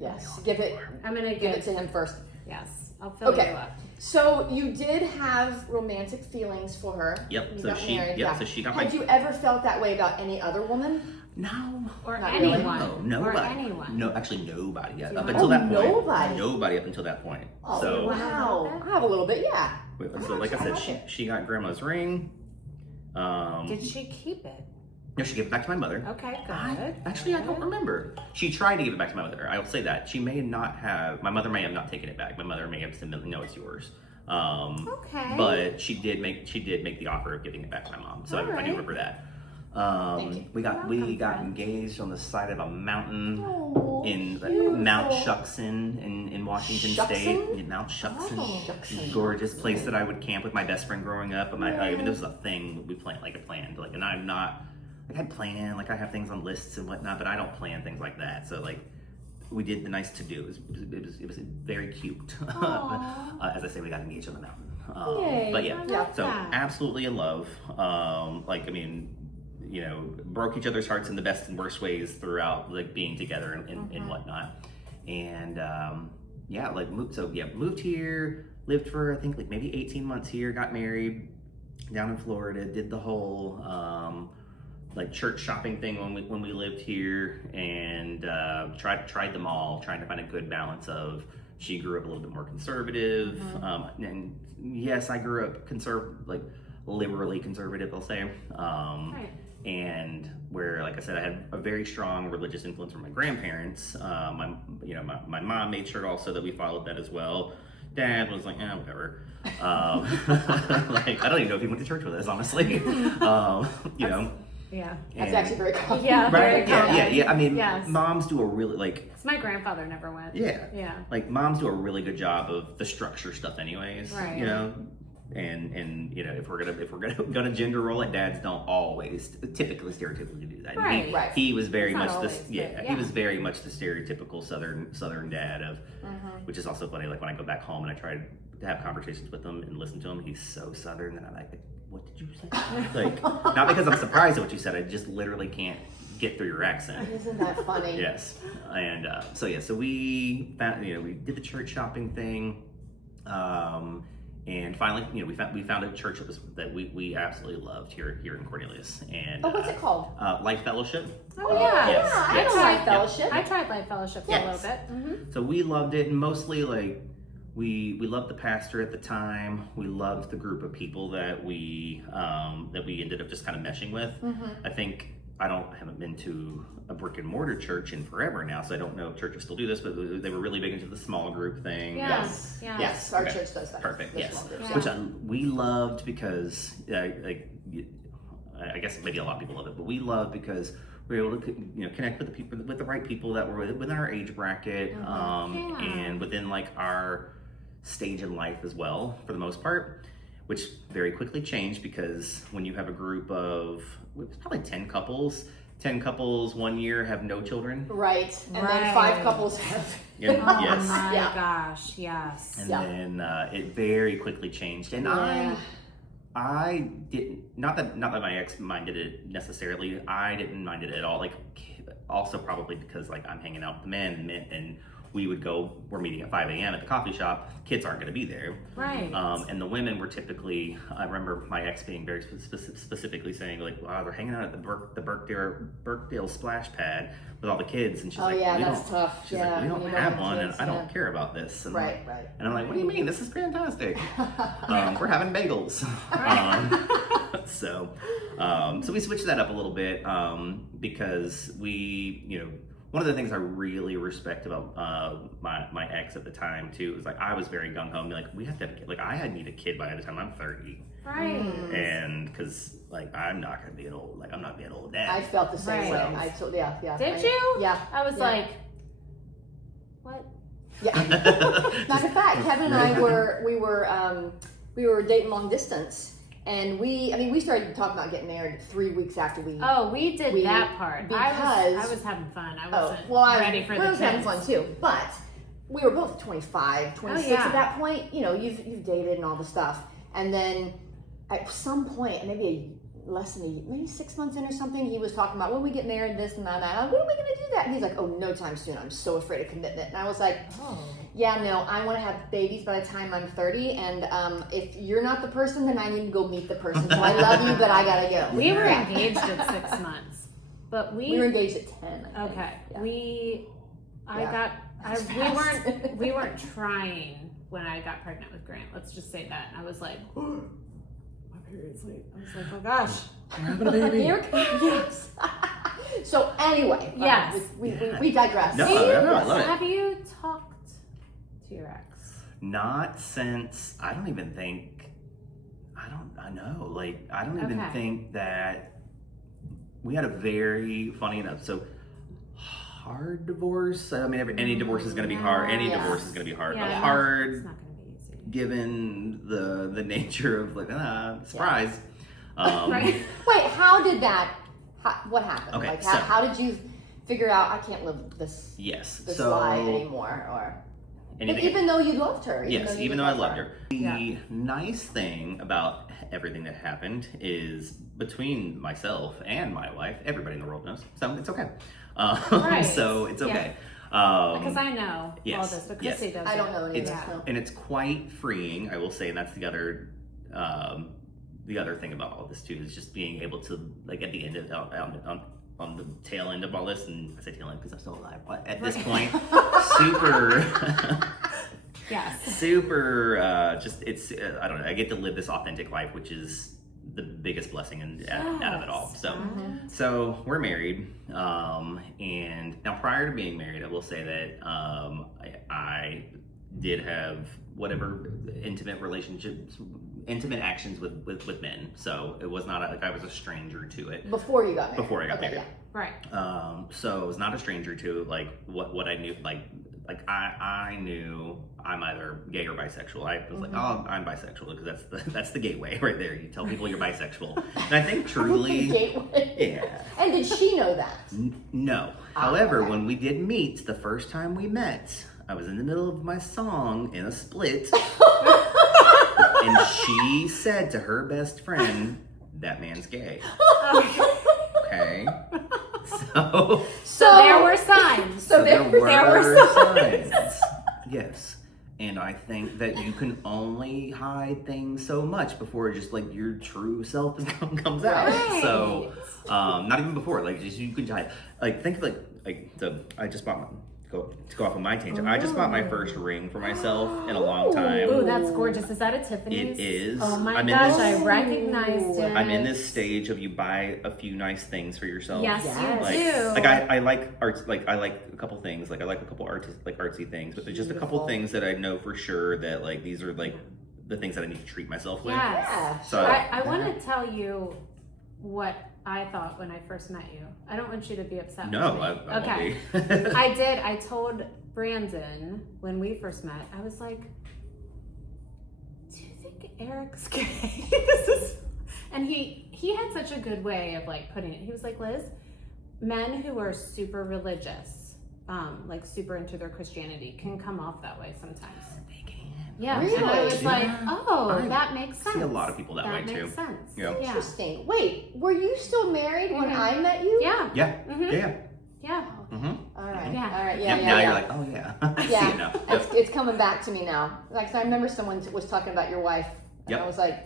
Yes, give it I'm gonna give it give. to him first. Yes, I'll fill Okay. you up. So you did have romantic feelings for her. Yep. You So got she. married, Yep. yeah. So she got Had my. you ever felt that way about any other woman? No. Or Not really. anyone. No, Or nobody. anyone. No, actually nobody. Yeah, up Oh, until that point. nobody. Nobody up until that point. Oh So, wow! I have a little bit, yeah. so like I I said, like it. she got grandma's ring. Did she keep it? No, she gave it back to my mother. Okay, good. I don't remember. She tried to give it back to my mother. I will say that she may not have. My mother may have not taken it back. My mother may have said, "No, it's yours." Okay. But she did make the offer of giving it back to my mom. So I do Alright. remember that. Thank you. We got You're welcome, engaged on the side of a mountain Oh, in beautiful. Mount Shuckson in Washington State. Shuckson? Yeah, Mount Shuckson. Oh. Shuckson. Gorgeous place that I would camp with my best friend growing up. And this was a thing we planned, and I'm not like I planned, like I have things on lists and whatnot, but I don't plan things like that. So like we did the nice to do. It was very cute. As I say, we got engaged on the mountain. Yay. But yeah, I love so that. absolutely in love. Broke each other's hearts in the best and worst ways throughout like being together and whatnot. And moved here, lived for I think like maybe 18 months here, got married down in Florida, did the whole like church shopping thing when we lived here, and tried them all, trying to find a good balance of. She grew up a little bit more conservative, and yes, I grew up liberally conservative, I'll say. Right. And where, like I said, I had a very strong religious influence from my grandparents. My mom made sure also that we followed that as well. Dad was like, whatever. Like I don't even know if he went to church with us, honestly. Yeah. That's actually very common. Yeah. Very Right? common. Yeah. I mean, Yes. moms do a really like. 'Cause my grandfather never went. Yeah. Yeah. Like moms do a really good job of the structure stuff, anyways. Right. You know. And if we're gonna gender roll it, dads don't always typically stereotypically do that. And Right. Right. He was very It's not much always, but he yeah. was very much the stereotypical southern dad of, which is also funny. Like when I go back home and I try to have conversations with him and listen to him, he's so southern that I'm like, what did you say? Like not because I'm surprised at what you said, I just literally can't get through your accent. Isn't that funny? Yes, and so we found, we did the church shopping thing, and finally we found a church that we absolutely loved here in Cornelius. And what's it called? Life Fellowship. Oh yeah. Yes. I Yes. know Life Fellowship. I tried Life Fellowship for a Yes. little bit. So we loved it, and mostly like we loved the pastor at the time. We loved the group of people that we ended up just kind of meshing with. I think I haven't been to a brick and mortar church in forever now, so I don't know if churches still do this, but they were really big into the small group thing. Yes, our church does that. Perfect. Yes, groups, which we loved because I guess maybe a lot of people love it, but we loved because we were able to connect with the people, with the right people that were within our age bracket, and within like our stage in life as well, for the most part, which very quickly changed because when you have a group of probably 10 couples 1 year have no children, right, and then 5 couples have oh my gosh, yes, and then it very quickly changed, and I didn't, not that my ex minded it necessarily, I didn't mind it at all, like also probably because like I'm hanging out with the men and we're meeting at 5 a.m. at the coffee shop. Kids aren't going to be there. Right. And the women were typically, I remember my ex being very specifically saying like, wow, they're hanging out at the Burkdale splash pad with all the kids. And she's like, that's tough. She's like, we don't have one kids, and I don't care about this. And right. And I'm like, what do you mean? This is fantastic. We're having bagels. So we switched that up a little bit because one of the things I really respect about my ex at the time too is like I was very gung ho, like we have to have a kid. Like I need a kid by the time I'm 30, right? And because like I'm not gonna be an old dad. I felt the same way. Did you? Yeah. I was like, what? Yeah. Matter of fact, Kevin and I we were dating long distance. And we started talking about getting married 3 weeks after we. Oh, we did that part. Because I was having fun. I wasn't ready for the kids. I was having fun too, but we were both 25, 26 at that point. You've dated and all the stuff, and then at some point, maybe 6 months in or something, he was talking about when we get married, this and that. When are we going to do that? And he's like, oh, no time soon. I'm so afraid of commitment. And I was like, yeah, no, I want to have babies by the time I'm 30. And if you're not the person, then I need to go meet the person. So I love you, but I got to go. We were engaged at 6 months, but we were engaged at 10. I think. Okay. Yeah. We weren't trying when I got pregnant with Grant. Let's just say that. And I was like, period's late. I was like, oh gosh, we're having a baby. Yes. So anyway, yes, we digress. No, I love it. Have you talked to your ex? Not since. I don't even think that we had a very funny enough. So hard divorce. I mean, any divorce is going to be hard. Any divorce is going to be hard. Yeah, but hard. It's not going to be easy. Given the nature of like surprise. Right. Wait, how did that? What happened? Okay, like, how did you figure out I can't live this life anymore? Or even though you loved her. Even though I loved her. The nice thing about everything that happened is between myself and my wife, everybody in the world knows, so it's okay. So it's okay. Because I know all this, but Chrissy doesn't. I don't know any of this. And it's quite freeing, I will say, and that's the other thing about all this too, is just being able to, like, at the end of on the tail end of all this, and I say tail end because I'm still alive, but at this point, super, just it's I don't know, I get to live this authentic life, which is the biggest blessing out of it all. So we're married, and now prior to being married, I will say that I did have whatever intimate actions with men. So it was not like I was a stranger to it. Before you got married. Before I got married. Yeah. Right. So I was not a stranger to like what I knew, like I knew I'm either gay or bisexual. I was like, oh, I'm bisexual, because that's the gateway right there. You tell people you're bisexual. And I think truly, gateway. Yeah. And did she know that? No. However, when we did meet the first time we met, I was in the middle of my song in a split, and she said to her best friend, "That man's gay." Okay. So there were signs. So there were signs. Yes. And I think that you can only hide things so much before just like your true self comes out. Right. So not even before, like just you could hide. Like think of like so I just bought go off on my tangent. I just bought my first ring for myself in a long time. Oh, that's gorgeous. Is that a Tiffany's? It is. Oh my gosh, I recognized it. I'm in this stage of you buy a few nice things for yourself. Yes, you do. Like I like arts. Like I like a couple things. Like I like a couple artsy things. But there's just a couple things that I know for sure that like these are like the things that I need to treat myself with. Yes. So I want to tell you what I thought when I first met you. I don't want you to be upset. No, with me. I okay. won't be. I did. I told Brandon when we first met. I was like, "Do you think Eric's gay?" And he had such a good way of like putting it. He was like, "Liz, men who are super religious, like super into their Christianity, can come off that way sometimes." Yeah, really? And I was like, oh, that makes sense. I see a lot of people that way too. That makes sense. Yeah. Interesting. Wait, were you still married when I met you? Yeah. Yeah. Mm-hmm. Yeah. Yeah. Mm-hmm. All right. Yeah. All right. Yeah. Yeah. Now yeah. you're like, oh yeah. I see Yeah. it now. It's coming back to me now. Like, so I remember someone was talking about your wife, and Yep. I was like,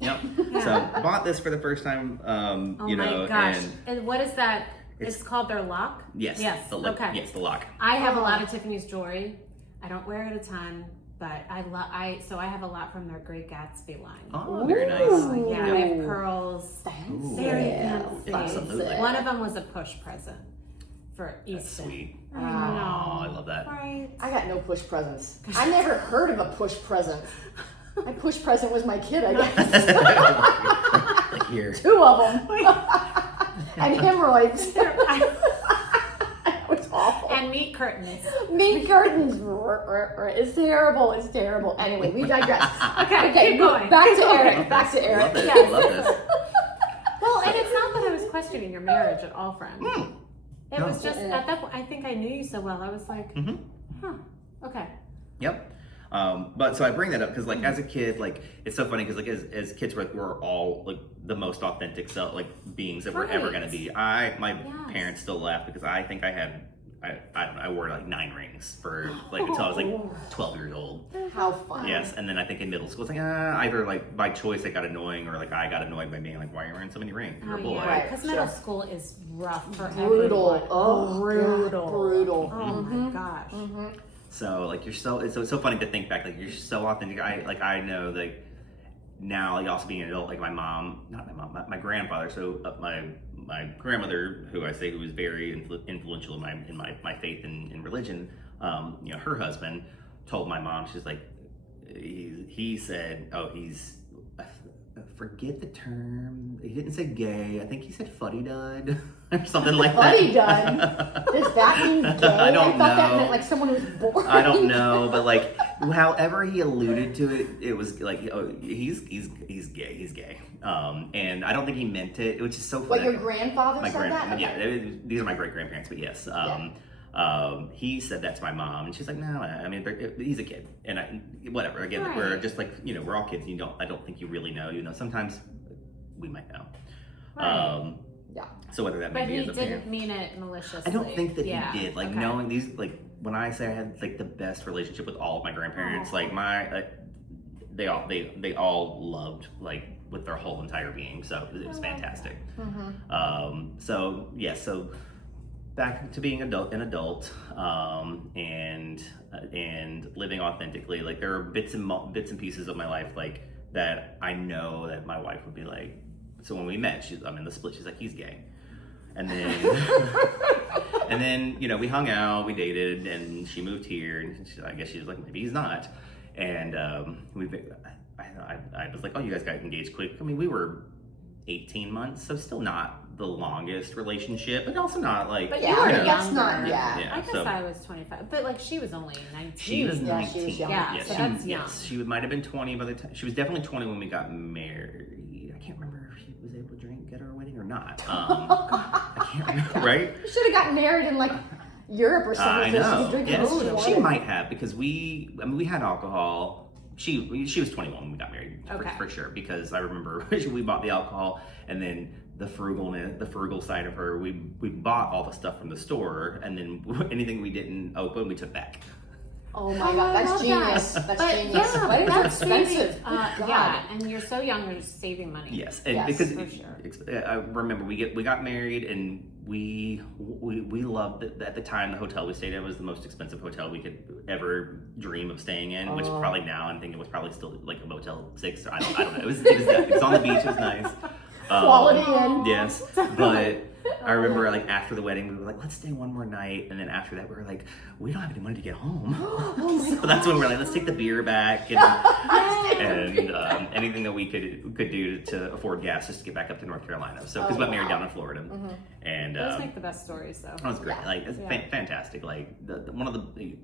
Yep. Yeah. So bought this for the first time. Oh You know, my gosh. and What is that? It's- It's called their lock? yes. Yes. Okay. Yes, the lock. I have a lot of Tiffany's jewelry. I don't wear it a ton, but I have a lot from their Great Gatsby line. Oh, very nice. Ooh. Yeah, I have pearls. fancy. Very Yeah, fancy. Absolutely. One of them was a push present for That's Easter. sweet. I know. Oh, I love that. Right. I got no push presents. I never heard of a push present. My push present was my kid, I guess. Like here. 2 of them. And hemorrhoids. It was awful. And meat curtains. Meat curtains. It's terrible. It's terrible. Anyway, we digress. Okay, keep going. Back Keep to going. Eric. Back to Eric. Love this. Yes. Love this. Well, and it's not that I was questioning your marriage at all, friend. It No. was just at that point. I think I knew you so well. I was like, huh, okay. Yep. But so I bring that up because like as a kid, like it's so funny because like as kids we're all like the most authentic self like beings that we're ever gonna be. My parents still laugh because I think I had I don't know, I wore like 9 rings for like until I was like 12 years old. How fun. Yes, and then I think in middle school it's like either like by choice it got annoying or like I got annoyed by being like, why are you wearing so many rings? You're a boy. Yeah, because middle school is rough for Brutal. everyone. Oh, brutal. God, brutal. Oh my gosh. So like it's so funny to think back, like you're so authentic. I know like now like also being an adult, like my grandfather. So my grandmother, who I say who was very influential in my faith and religion. You know, her husband told my mom, she's like, he said, oh, he's. Forget the term. He didn't say gay. I think he said fuddy-dud or something like that. Fuddy-dud? Does that mean gay? I don't thought know. that meant like someone who was born. I don't know, but like however he alluded to it, it was like, oh, he's gay. He's gay. And I don't think he meant it. Which is so funny. What, your grandfather said that? Okay. Yeah, these are my great grandparents, but yes. He said that to my mom, and she's like, "No, I mean, he's a kid, and whatever." Again, Right. we're just like we're all kids. I don't think you really know. You know, sometimes we might know. Right. Yeah. So whether that But may be he as a parent, didn't mean it maliciously. I don't think that Yeah. he did. Like Okay. knowing these, like when I say I had like the best relationship with all of my grandparents, like they all loved like with their whole entire being. So it was fantastic. So yeah, so. Back to being an adult, and living authentically. Like there are bits and pieces of my life like that I know that my wife would be like. So when we met, I'm in the split. She's like, he's gay, and then you know we hung out, we dated, and she moved here, and I guess she was like, maybe he's not, and I was like, oh, you guys got engaged quick. I mean, we were 18 months, so still not the longest relationship, but also not like. But Yeah, you were that's younger. not- yeah. I guess so- I was 25, but like she was only 19. She was 19. Yeah, she was young. Yeah, Yes, so she, that's yes, she might have been 20 by the time. She was definitely 20 when we got married. I can't remember if she was able to drink at our wedding or not. I can't remember, right? You should have gotten married in like Europe or something. I so she know. could drink Yes, as much as she wanted. might have because we had alcohol. She was 21 when we got married for sure because I remember we bought the alcohol and then the frugal side of her, we bought all the stuff from the store and then anything we didn't open we took back. Oh my God, I that's love genius. that. That's But genius. yeah, Weddings but are that's expensive. saving, Good God. yeah, and you're so young, you're saving money. Yes, and Yes, because for sure. I remember we got married and we loved it. At the time, the hotel we stayed in was the most expensive hotel we could ever dream of staying in, which probably now I'm thinking was probably still like a Motel 6 or I don't know. It was on the beach. It was nice. Quality in. Yes, but I remember like after the wedding we were like, let's stay one more night, and then after that we were like, we don't have any money to get home. So that's when we were like, let's take the beer back and anything that we could do to afford gas just to get back up to North Carolina. So because we got married down in Florida, and those make the best stories though. That was great. Like it's fantastic. Like one of the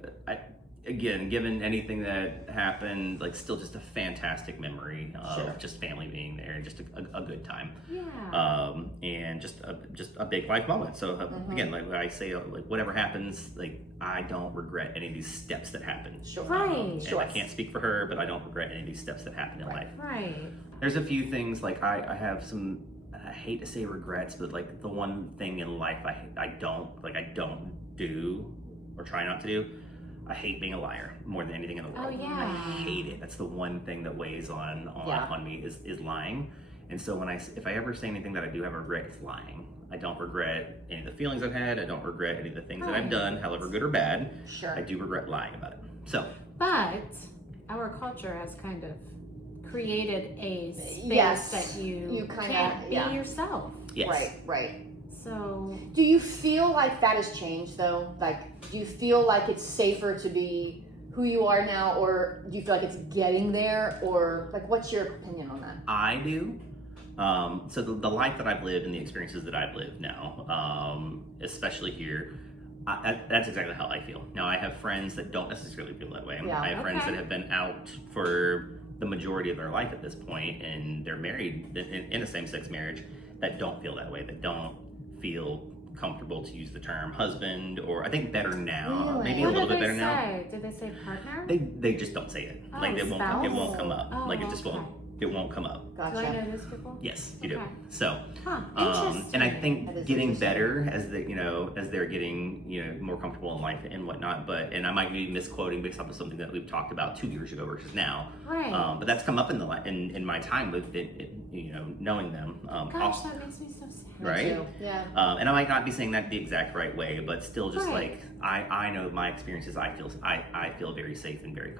again, given anything that happened, like still just a fantastic memory of just family being there and just a good time. Yeah. And just a big life moment. So again, like I say, like whatever happens, like I don't regret any of these steps that happened. Sure. Right. And I can't speak for her, but I don't regret any of these steps that happened in life. Right. There's a few things like I have some. I hate to say regrets, but like the one thing in life I don't do or try not to do. I hate being a liar more than anything in the world. Oh, yeah. I hate it. That's the one thing that weighs on me is lying. And so if I ever say anything that I do have a regret, it's lying. I don't regret any of the feelings I've had. I don't regret any of the things that I've done, however good or bad. Sure. I do regret lying about it. So. But our culture has kind of created a space that you can't be yourself. Yes. Right. So, do you feel like that has changed though? Like, do you feel like it's safer to be who you are now, or do you feel like it's getting there, or like, what's your opinion on that? I do. So the life that I've lived and the experiences that I've lived now, especially here, that's exactly how I feel. Now I have friends that don't necessarily feel that way. I have friends that have been out for the majority of their life at this point, and they're married in a same-sex marriage that don't feel that way, that don't feel comfortable to use the term husband, or I think better now, really? maybe a little bit better now. Did they say partner? They just don't say it. Oh, like it won't come up. Oh, like it just won't. It won't come up. Gotcha. Do I know those people? Yes, you do. So, interesting. and I think getting better as they're getting more comfortable in life and whatnot. And I might be misquoting based off of something that we've talked about 2 years ago versus now. Right. But that's come up in my time with knowing them. Gosh, that makes me so sad. Right? Yeah. And I might not be saying that the exact right way, but still, just like I know my experiences. I feel very safe and very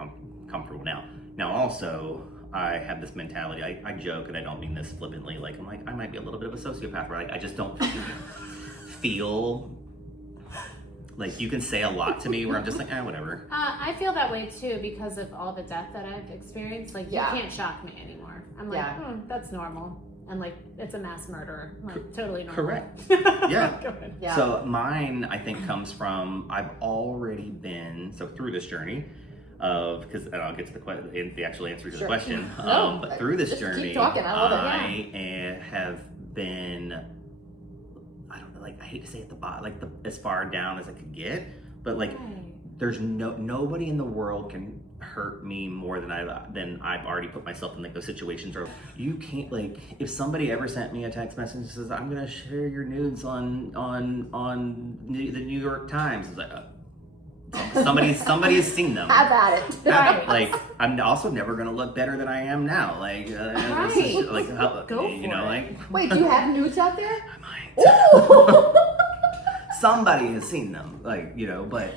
comfortable now. Now also, I have this mentality. I joke, and I don't mean this flippantly. Like I might be a little bit of a sociopath, where I just don't feel like you can say a lot to me where I'm just like, whatever. I feel that way too because of all the death that I've experienced. Like you can't shock me anymore. I'm like, that's normal. And like it's a mass murderer. Like totally normal. Correct. Yeah. So mine, I think, comes from I've already been through this journey of and I'll get to the actual answer to the question. But through this journey, keep talking. I love it. I have been. I don't know. Like I hate to say at the bottom, like as far down as I could get, but like there's nobody in the world can hurt me more than I've already put myself in like those situations. Or you can't, like, if somebody ever sent me a text message that says I'm gonna share your nudes on the New York Times, it's like somebody's seen them. Have at it. Right. Like I'm also never gonna look better than I am now. Like Go for it. Like wait, do you have nudes out there? I might. Somebody has seen them, like, but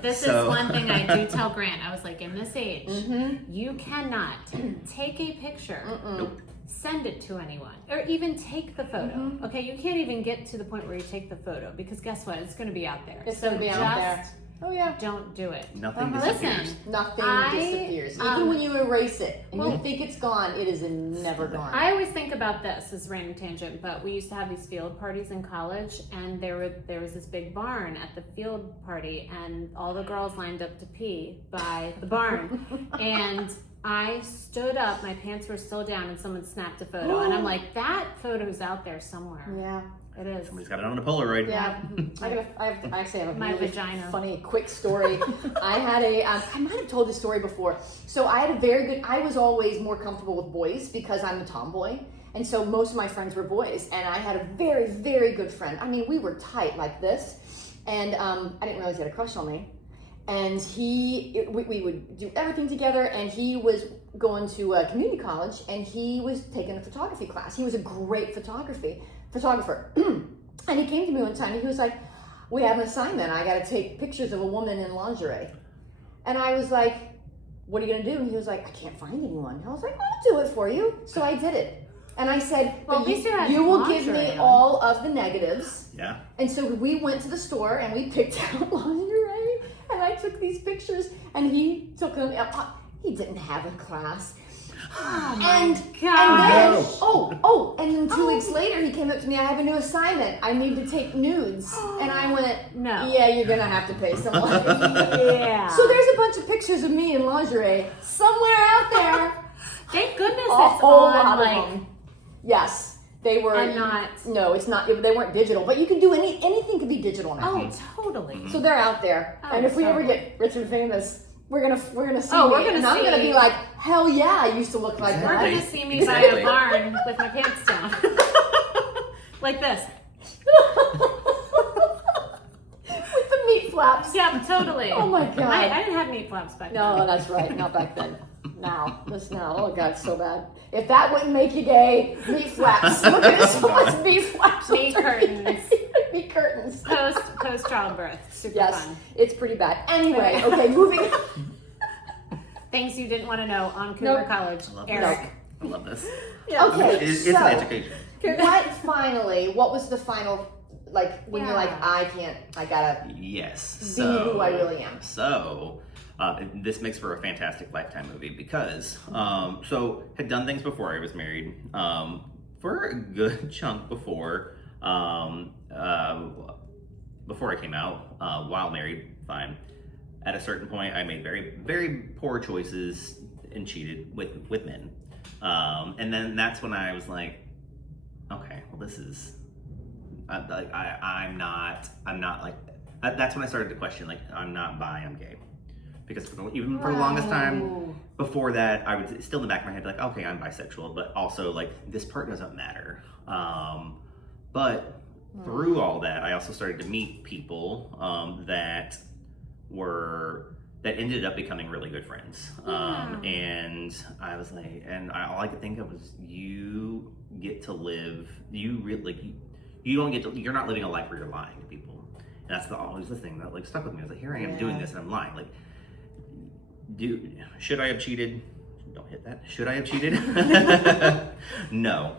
this is one thing I do tell Grant. I was like, in this age, you cannot take a picture, send it to anyone, or even take the photo. Okay, you can't even get to the point where you take the photo because guess what? It's going to be out there. It's going to be out there. Oh yeah. Don't do it. Nothing disappears. Listen, nothing disappears. Even when you erase it and you think it's gone, it is never gone. I always think about this as random tangent, but we used to have these field parties in college, and there was this big barn at the field party, and all the girls lined up to pee by the barn, and I stood up, my pants were still down, and someone snapped a photo, and I'm like, that photo's out there somewhere. Yeah. It is. Somebody's got it on a Polaroid. Yeah. I actually have a my really vagina. funny, quick story. I had I might have told this story before. So I had I was always more comfortable with boys because I'm a tomboy. And so most of my friends were boys. And I had a very, very good friend. I mean, we were tight like this. And I didn't realize he had a crush on me. And we would do everything together. And he was going to a community college, and he was taking a photography class. He was a great photographer. And he came to me one time and he was like, we have an assignment. I got to take pictures of a woman in lingerie. And I was like, what are you going to do? And he was like, I can't find anyone. I was like, I'll do it for you. So I did it. And I said, well, you will give me all of the negatives. Yeah. And so we went to the store and we picked out lingerie. And I took these pictures and he took them. He didn't have a class. Oh and then 2 weeks later he came up to me, I have a new assignment. I need to take nudes. And I went, no. Yeah, you're gonna have to pay someone. Yeah. So there's a bunch of pictures of me in lingerie somewhere out there. Thank goodness A it's whole on lot of like them. Yes. They were not. No, it's not. They weren't digital, but you can do anything can be digital now. Oh, totally. So they're out there. Oh, and if we ever totally. get rich and famous, we're gonna see we're me, gonna and I'm gonna be like, hell yeah, I used to look like We're that. gonna see me by a barn with my pants down. Like this. With the meat flaps. Yeah, totally. Oh my God. I didn't have meat flaps back then. No, that's right. Not back then. Now. Just now. Oh God, it's so bad. If that wouldn't make you gay, meat flaps. Look at so much meat flaps. Meat curtains. Meat curtains. Post childbirth. Super Yes, fun. it's pretty bad. Anyway, okay, moving on. Things you didn't want to know on Cougar College. I love Eric. this. I love this. Yeah. Okay, It's so an education. what was the final, like, when you're like, I gotta Yes. be who I really am? So, this makes for a fantastic Lifetime movie because, so had done things before I was married, for a good chunk before I came out, while married, fine. At a certain point, I made very, very poor choices and cheated with men. And then that's when I was like, okay, well, this is, I'm not like, that's when I started to question, like, I'm not bi, I'm gay. Because for the longest time before that, I would still in the back of my head, like, okay, I'm bisexual, but also, like, this part doesn't matter. But through all that, I also started to meet people that ended up becoming really good friends. And I was like, all I could think of was, you get to live, you're not living a life where you're lying to people. And that's always the thing that, like, stuck with me. I was like, here I am doing this and I'm lying. Like, should I have cheated? Don't hit that. Should I have cheated? No.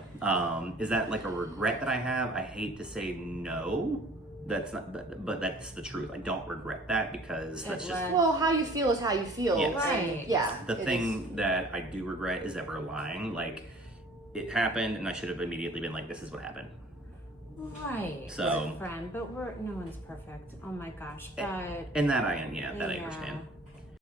Is that like a regret that I have? I hate to say no. That's not, but that's the truth. I don't regret that because that's just. Well, how you feel is how you feel. Yes. Right. Yeah. The thing that I do regret is ever lying. Like, it happened and I should have immediately been like, this is what happened. Right. So. Friend, but no one's perfect. Oh my gosh. But. And that I understand.